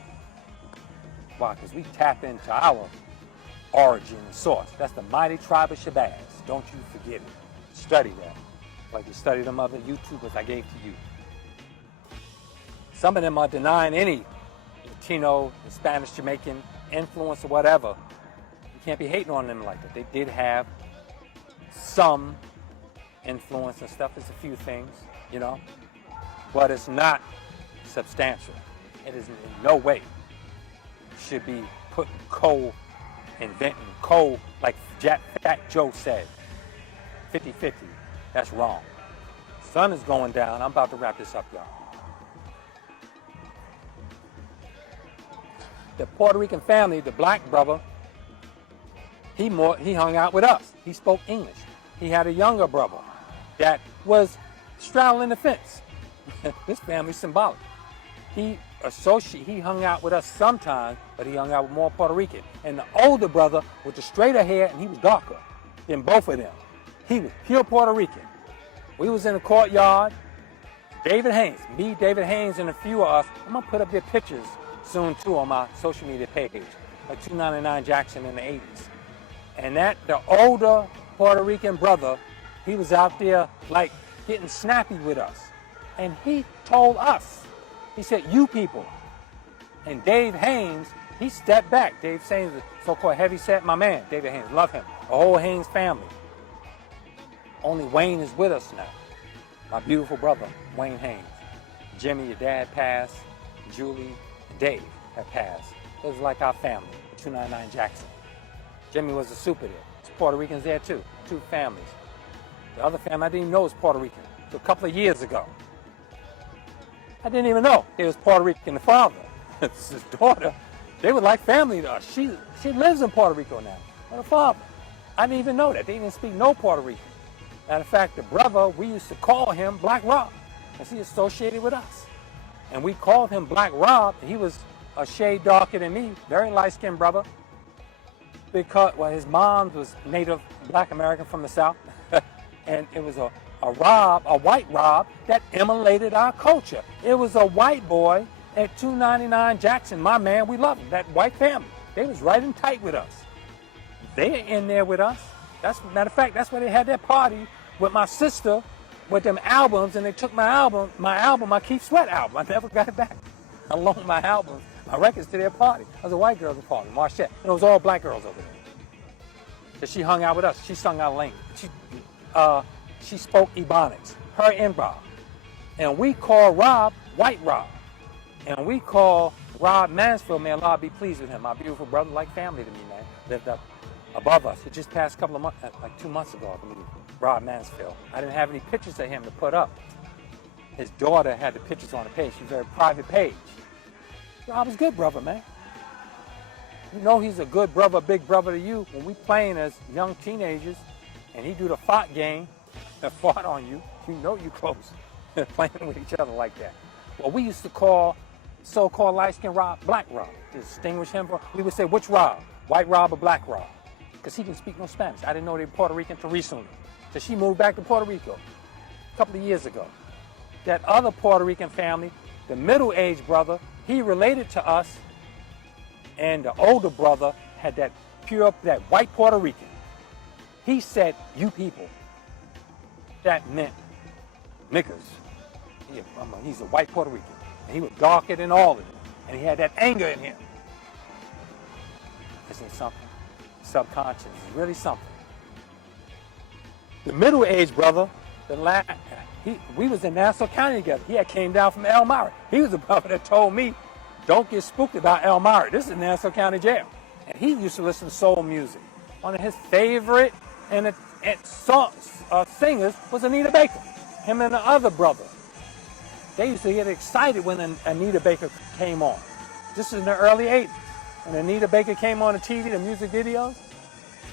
Why? Because we tap into our origin and source. That's the mighty tribe of Shabazz. Don't you forget it. Study that. Like you study them other YouTubers I gave to you. Some of them are denying any Latino, Spanish, Jamaican influence or whatever. You can't be hating on them like that. They did have some influence and stuff. It's a few things, you know, but it's not substantial. It is in no way should be putting inventing coal, like Fat Joe said, 50-50. That's wrong. Sun is going down. I'm about to wrap this up, y'all. The Puerto Rican family, the black brother, he hung out with us. He spoke English. He had a younger brother that was straddling the fence. This family's symbolic. He hung out with us sometimes, but he hung out with more Puerto Rican. And the older brother with the straighter hair, and he was darker than both of them. He was pure Puerto Rican. We was in the courtyard, David Haynes, me, David Haynes, and a few of us. I'm gonna put up their pictures soon too on my social media page, like 299 Jackson in the 80s. And that, the older Puerto Rican brother, he was out there like getting snappy with us. And he told us, he said, you people. And Dave Haynes, he stepped back. Dave Haynes, the so-called heavyset, my man, David Haynes, love him. The whole Haynes family. Only Wayne is with us now. My beautiful brother, Wayne Haynes. Jimmy, your dad, passed. Julie, and Dave have passed. It was like our family, 299 Jackson. Jimmy was a super there. There's Puerto Ricans there too, 2 families. The other family I didn't even know was Puerto Rican until a couple of years ago. I didn't even know he was Puerto Rican. The father, his daughter, they were like family to us. She lives in Puerto Rico now. But the father, I didn't even know that. They didn't speak no Puerto Rican. Matter of fact, the brother, we used to call him Black Rob, because he associated with us. And we called him Black Rob, and he was a shade darker than me, very light-skinned brother, because, well, his mom was native Black American from the South, and it was a white Rob, that emulated our culture. It was a white boy at 299 Jackson, my man, we love him, that white family. They was right and tight with us. They're in there with us. Matter of fact, that's where they had their party with my sister with them albums, and they took my album, my Keith Sweat album. I never got it back. I loaned my albums, my records to their party. It was a white girls' party, Marchette. And it was all black girls over there. So she hung out with us. She sung our language. She spoke Ebonics, her and Rob. And we call Rob White Rob. And we call Rob Mansfield, may Allah be pleased with him, my beautiful brother, like family to me, man. Lived up above us. He just passed a couple of months, like 2 months ago, I believe, Rob Mansfield. I didn't have any pictures of him to put up. His daughter had the pictures on the page. She was a very private page. Rob was a good brother, man. You know he's a good brother, big brother to you. When we playing as young teenagers, and he do the fought game, that fought on you, you know you close, playing with each other like that. Well, we used to call so-called light-skinned Rob Black Rob, to distinguish him from, we would say, which Rob? White Rob or Black Rob? Because he didn't speak no Spanish. I didn't know they were Puerto Rican until recently. So she moved back to Puerto Rico a couple of years ago. That other Puerto Rican family, the middle-aged brother, he related to us, and the older brother had that white Puerto Rican. He said, you people. That meant niggas. He's a white Puerto Rican. And he was darker than all of them. And he had that anger in him. Isn't it something? Subconscious is really something. The middle-aged brother, we was in Nassau County together. He had came down from Elmira. He was the brother that told me, don't get spooked about Elmira. This is Nassau County Jail. And he used to listen to soul music. One of his favorite singers was Anita Baker. Him and the other brother. They used to get excited when Anita Baker came on. This is in the early 80s. When Anita Baker came on the TV, the music videos,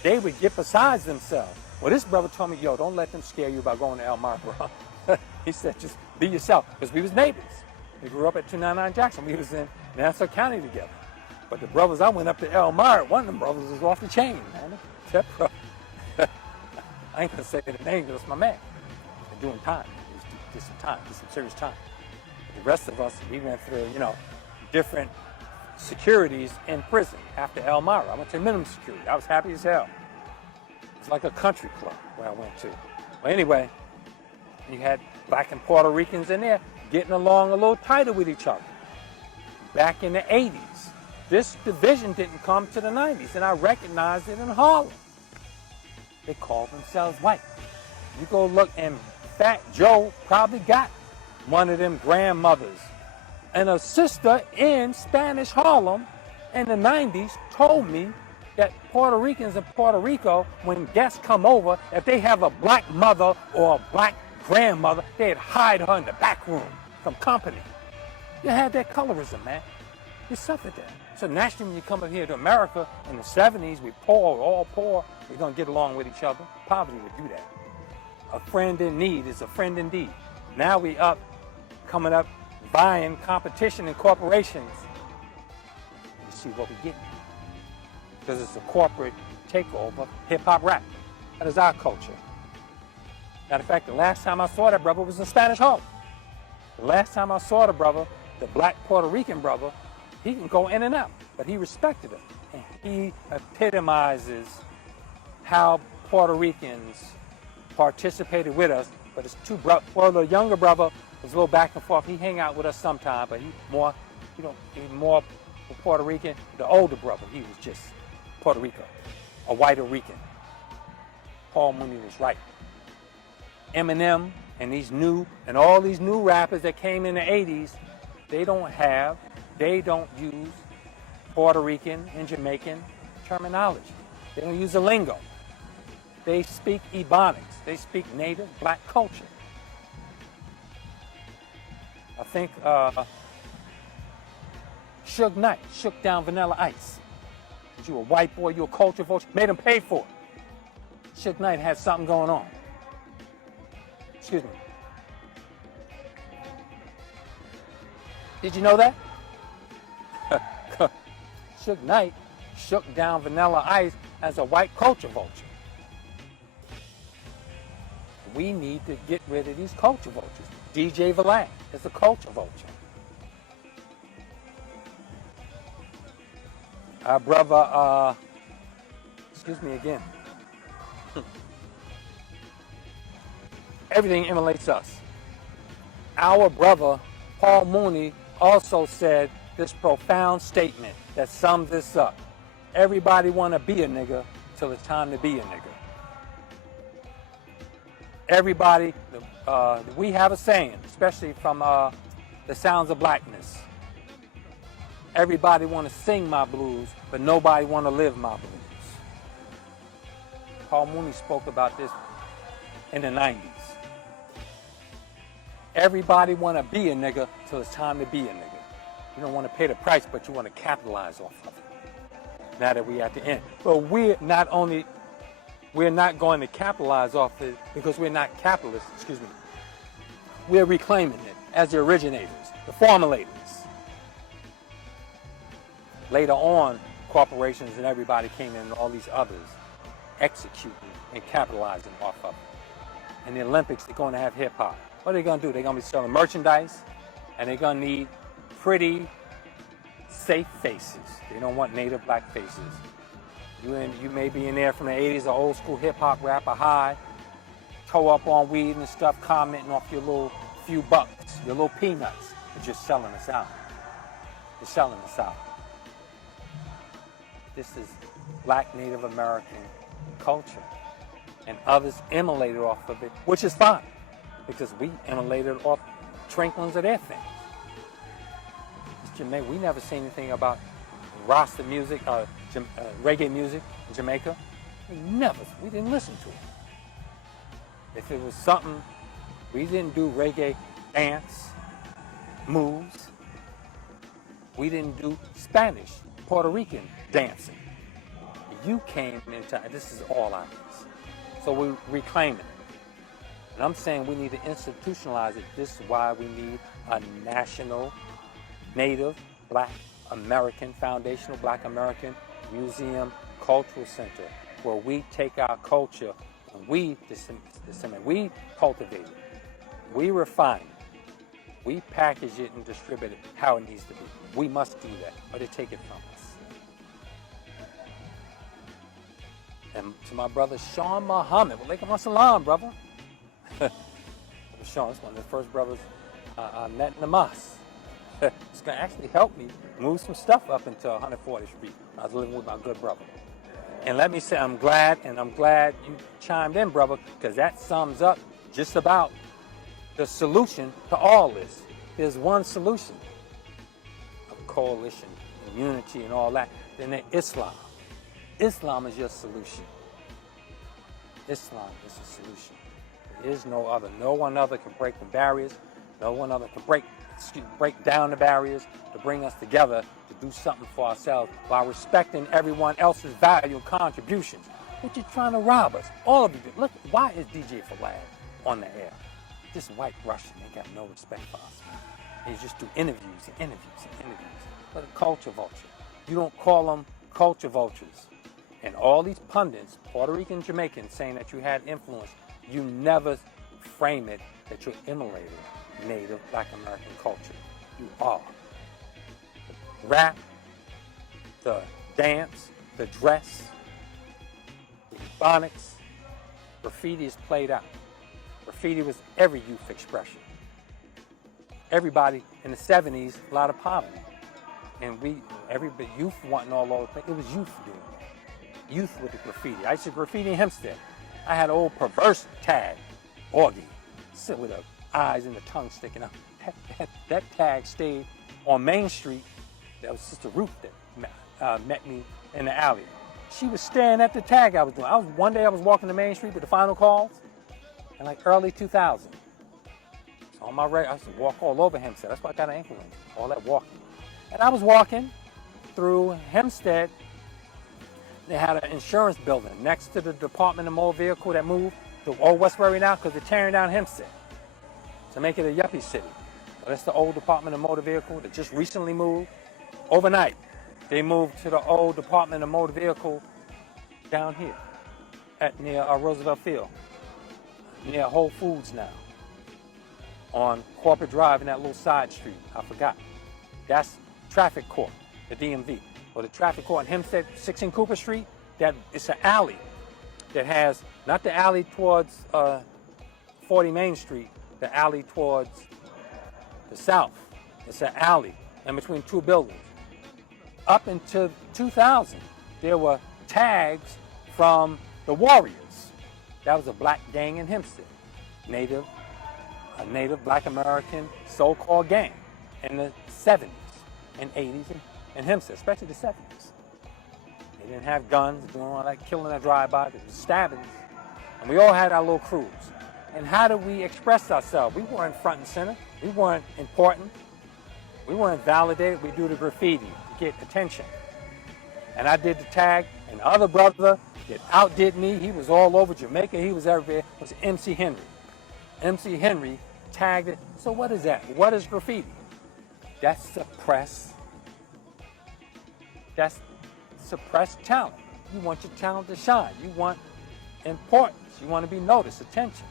they would get besides themselves. Well, this brother told me, yo, don't let them scare you about going to Elmira, bro. He said, just be yourself. Because we was neighbors. We grew up at 299 Jackson. We was in Nassau County together. But the brothers, I went up to Elmira, one of them brothers was off the chain, man. That brother, I ain't gonna say the name, because it's my man. They're doing time. Did some serious time. But the rest of us, we went through, different securities in prison after Elmira. I went to minimum security. I was happy as hell. It's like a country club where I went to. Well, anyway, you had black and Puerto Ricans in there getting along a little tighter with each other. Back in the 80s, this division didn't come to the 90s, and I recognized it in Harlem. They called themselves white. You go look, and Fat Joe probably got one of them grandmothers. And a sister in Spanish Harlem in the 90s told me that Puerto Ricans in Puerto Rico, when guests come over, if they have a black mother or a black grandmother, they'd hide her in the back room from company. You had that colorism, man. You suffered that. So naturally, when you come up here to America in the 70s, we poor, we're all poor, we're going to get along with each other. Poverty would do that. A friend in need is a friend indeed. Now we coming up, buying competition in corporations. You see what we get. Because it's a corporate takeover, hip-hop rap. That is our culture. Matter of fact, the last time I saw that brother was in Spanish Harlem. Last time I saw the brother, the black Puerto Rican brother, he can go in and out, but he respected him. And he epitomizes how Puerto Ricans participated with us. But it's two brothers. Well, the younger brother was a little back and forth. He hang out with us sometime, but he's more Puerto Rican. The older brother, he was just Puerto Rico, a whiter Rican. Paul Mooney was right. Eminem and all these new rappers that came in the 80s, they don't use Puerto Rican and Jamaican terminology. They don't use the lingo. They speak Ebonics. They speak native black culture. I think Suge Knight shook down Vanilla Ice. You a white boy, you a culture vulture, made him pay for it. Suge Knight had something going on. Excuse me. Did you know that? Suge Knight shook down Vanilla Ice as a white culture vulture. We need to get rid of these culture vultures. DJ Valang is a culture vulture. Our brother, excuse me again. Everything emulates us. Our brother, Paul Mooney, also said this profound statement that sums this up. Everybody want to be a nigga till it's time to be a nigga. Everybody, we have a saying, especially from the Sounds of Blackness. Everybody want to sing my blues, but nobody want to live my blues. Paul Mooney spoke about this in the 90s. Everybody want to be a nigga till it's time to be a nigga. You don't want to pay the price, but you want to capitalize off of it. Now that we're at the end. But we're not going to capitalize off it because we're not capitalists, excuse me. We're reclaiming it as the originators, the formulators. Later on, corporations and everybody came in and all these others executing and capitalizing off of it. In the Olympics, they're going to have hip hop. What are they going to do? They're going to be selling merchandise, and they're going to need pretty, safe faces. They don't want native black faces. You may be in there from the 80s, an old school hip hop rapper, high, toe up on weed and stuff, commenting off your little few bucks, your little peanuts, but you're selling us out. You're selling us out. This is black Native American culture, and others emulated off of it, which is fine, because we emulated off Trinklings of their things. Jamaica, we never seen anything about Rasta music, reggae music in Jamaica. We didn't listen to it. If it was something, we didn't do reggae dance, moves. We didn't do Spanish, Puerto Rican dancing. You came into, this is all ours. So we're reclaiming it. And I'm saying we need to institutionalize it. This is why we need a national, native, black American, foundational black American museum cultural center, where we take our culture and we disseminate, we cultivate it, we refine it, we package it and distribute it how it needs to be. We must do that, or they take it from us. And to my brother Sean Muhammad, walaikum assalam, brother. Sean is one of the first brothers I met in the mosque. It's going to actually help me move some stuff up into 140th Street. I was living with my good brother. And let me say, I'm glad you chimed in, brother, because that sums up just about the solution to all this. There's one solution of coalition and unity and all that. Then there's Islam. Islam is your solution. Islam is the solution. There is no other. No one other can break the barriers. No one other can break down the barriers to bring us together to do something for ourselves while respecting everyone else's value and contributions. But you're trying to rob us. All of you. Look, why is DJ Falad on the air? This white Russian, they got no respect for us. They just do interviews and interviews and interviews. But a culture vulture. You don't call them culture vultures. And all these pundits, Puerto Rican, Jamaican, saying that you had influence, you never frame it that you're immolated. Native Black American culture. You are. The rap, the dance, the dress, the ebonics, graffiti is played out. Graffiti was every youth expression. Everybody in the 70s, a lot of poverty. And every youth wanting all over the place. It was youth doing it. Youth with the graffiti. I used to graffiti in Hempstead. I had an old perverse tag, Augie, sit with the eyes and the tongue sticking out. That tag stayed on Main Street. That was Sister Ruth that met me in the alley. She was staring at the tag I was doing. One day I was walking the Main Street with the Final Calls in like early 2000. So on my right, I used to walk all over Hempstead. That's why I got an ankle injury, all that walking. And I was walking through Hempstead. They had an insurance building next to the Department of Motor Vehicle that moved to Old Westbury now because they're tearing down Hempstead to make it a yuppie city. So that's the old Department of Motor Vehicle that just recently moved. Overnight, they moved to the old Department of Motor Vehicle down here near Roosevelt Field, near Whole Foods now, on Corporate Drive in that little side street. I forgot. That's traffic court, the DMV. Or the traffic court in Hempstead, 16 Cooper Street, it's an alley that has, not the alley towards 40 Main Street, the alley towards the south. It's an alley in between two buildings. Up until 2000, there were tags from the Warriors. That was a black gang in Hempstead. A native Black American so-called gang in the 70s and 80s in Hempstead, especially the 70s. They didn't have guns, doing all that killing and drive-by, there was stabbings. And we all had our little crews. And how did we express ourselves? We weren't front and center. We weren't important. We weren't validated. We do the graffiti to get attention. And I did the tag, and the other brother that outdid me, he was all over Jamaica, he was everywhere, was MC Henry. MC Henry tagged it. So what is that? What is graffiti? That's suppressed talent. You want your talent to shine. You want importance. You want to be noticed, attention.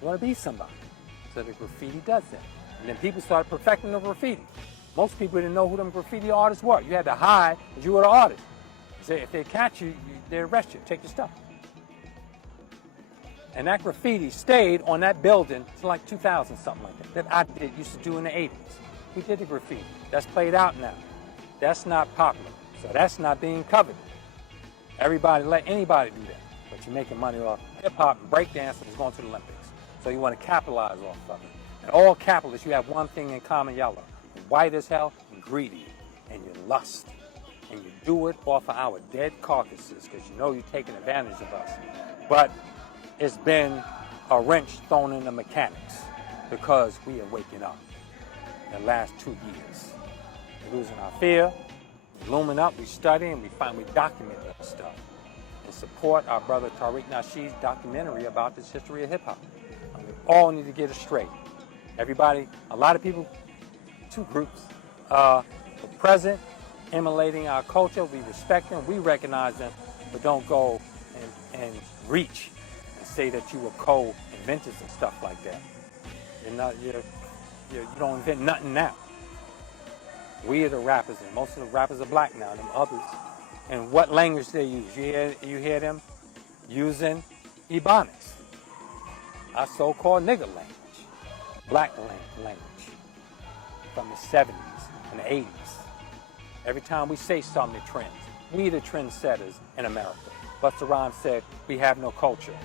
You want to be somebody. So the graffiti does that. And then people started perfecting the graffiti. Most people didn't know who them graffiti artists were. You had to hide that you were the artist. So if they catch you, they arrest you, take your stuff. And that graffiti stayed on that building till like 2000, something like that I used to do in the 80s. We did the graffiti. That's played out now. That's not popular. So that's not being covered. Everybody, let anybody do that. But you're making money off hip-hop and breakdancing is going to the Olympics. So you want to capitalize off of it. And all capitalists, you have one thing in common, yellow. You're white as hell and greedy. And you lust. And you do it off of our dead carcasses because you know you're taking advantage of us. But it's been a wrench thrown in the mechanics because we are waking up in the last 2 years. We're losing our fear. Looming up, we study, and we document that stuff and support our brother Tariq Nasheed's documentary about this history of hip-hop. And we all need to get it straight. Everybody, a lot of people, two groups, the present, emulating our culture, we respect them, we recognize them, but don't go and reach and say that you were co-inventors and stuff like that. You don't invent nothing now. We are the rappers, and most of the rappers are black now, them others. And what language they use? You hear them using ebonics, our so-called nigger language, black language from the 70s and the 80s. Every time we say something, it trends. We the trendsetters in America. Busta Rhymes said, we have no culture.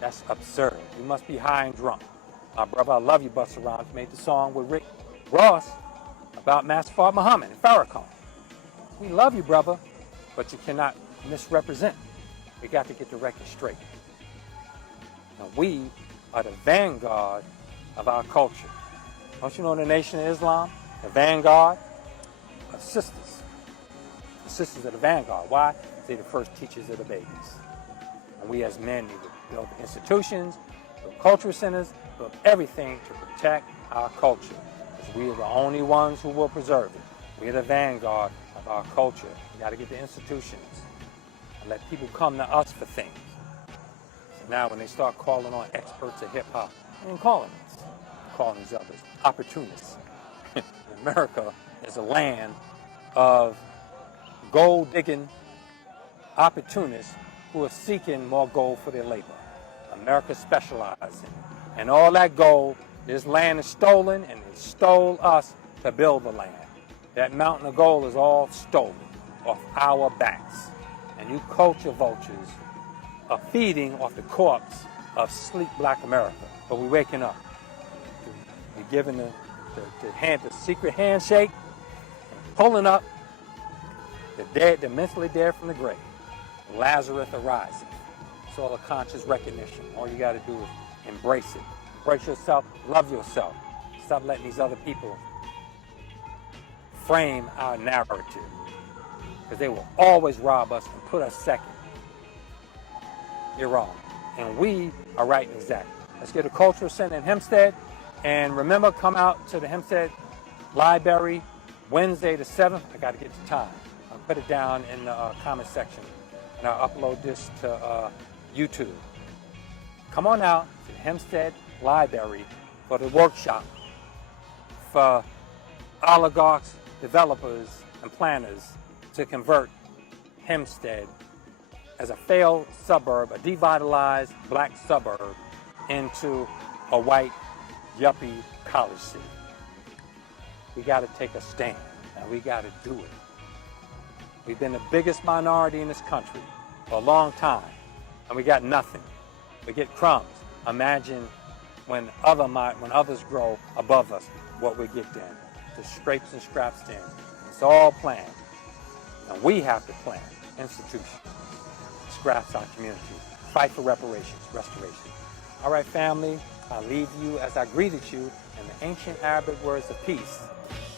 That's absurd. You must be high and drunk. My brother, I love you, Busta Rhymes, made the song with Rick Ross about Master Fard Muhammad and Farrakhan. We love you, brother, but you cannot misrepresent. We got to get the record straight. Now, we are the vanguard of our culture. Don't you know the Nation of Islam? The vanguard of sisters. The sisters are the vanguard. Why? They're the first teachers of the babies. And we as men need to build institutions, build cultural centers, build everything to protect our culture. We are the only ones who will preserve it. We are the vanguard of our culture. We got to get the institutions and let people come to us for things. So now when they start calling on experts of hip-hop, they ain't calling us. calling these others opportunists. America is a land of gold-digging opportunists who are seeking more gold for their labor. America specializes in it. And all that gold, this land is stolen, and it stole us to build the land. That mountain of gold is all stolen off our backs. And you culture vultures are feeding off the corpse of sleep black America. But we're waking up. We're giving the secret handshake, and pulling up the dead, the mentally dead from the grave. Lazarus arising. It's all a conscious recognition. All you got to do is embrace it. Embrace yourself, love yourself. Stop letting these other people frame our narrative, because they will always rob us and put us second. You're wrong. And we are right and exact. Let's get a cultural center in Hempstead. And remember, come out to the Hempstead Library Wednesday the 7th. I got to get the time. I'll put it down in the comment section, and I'll upload this to YouTube. Come on out to the Hempstead Library for the workshop for oligarchs, developers, and planners to convert Hempstead as a failed suburb, a devitalized black suburb, into a white yuppie college city. We got to take a stand, and we got to do it. We've been the biggest minority in this country for a long time, and we got nothing. We get crumbs. Imagine when others grow above us, what we get then. The scrapes and scraps then. It's all planned. And we have to plan institutions, scraps our community, fight for reparations, restoration. All right, family, I leave you as I greeted you in the ancient Arabic words of peace.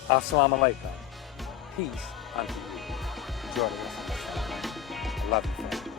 Assalamu alaikum. Peace unto you. Enjoy the rest of the show. I love you, family.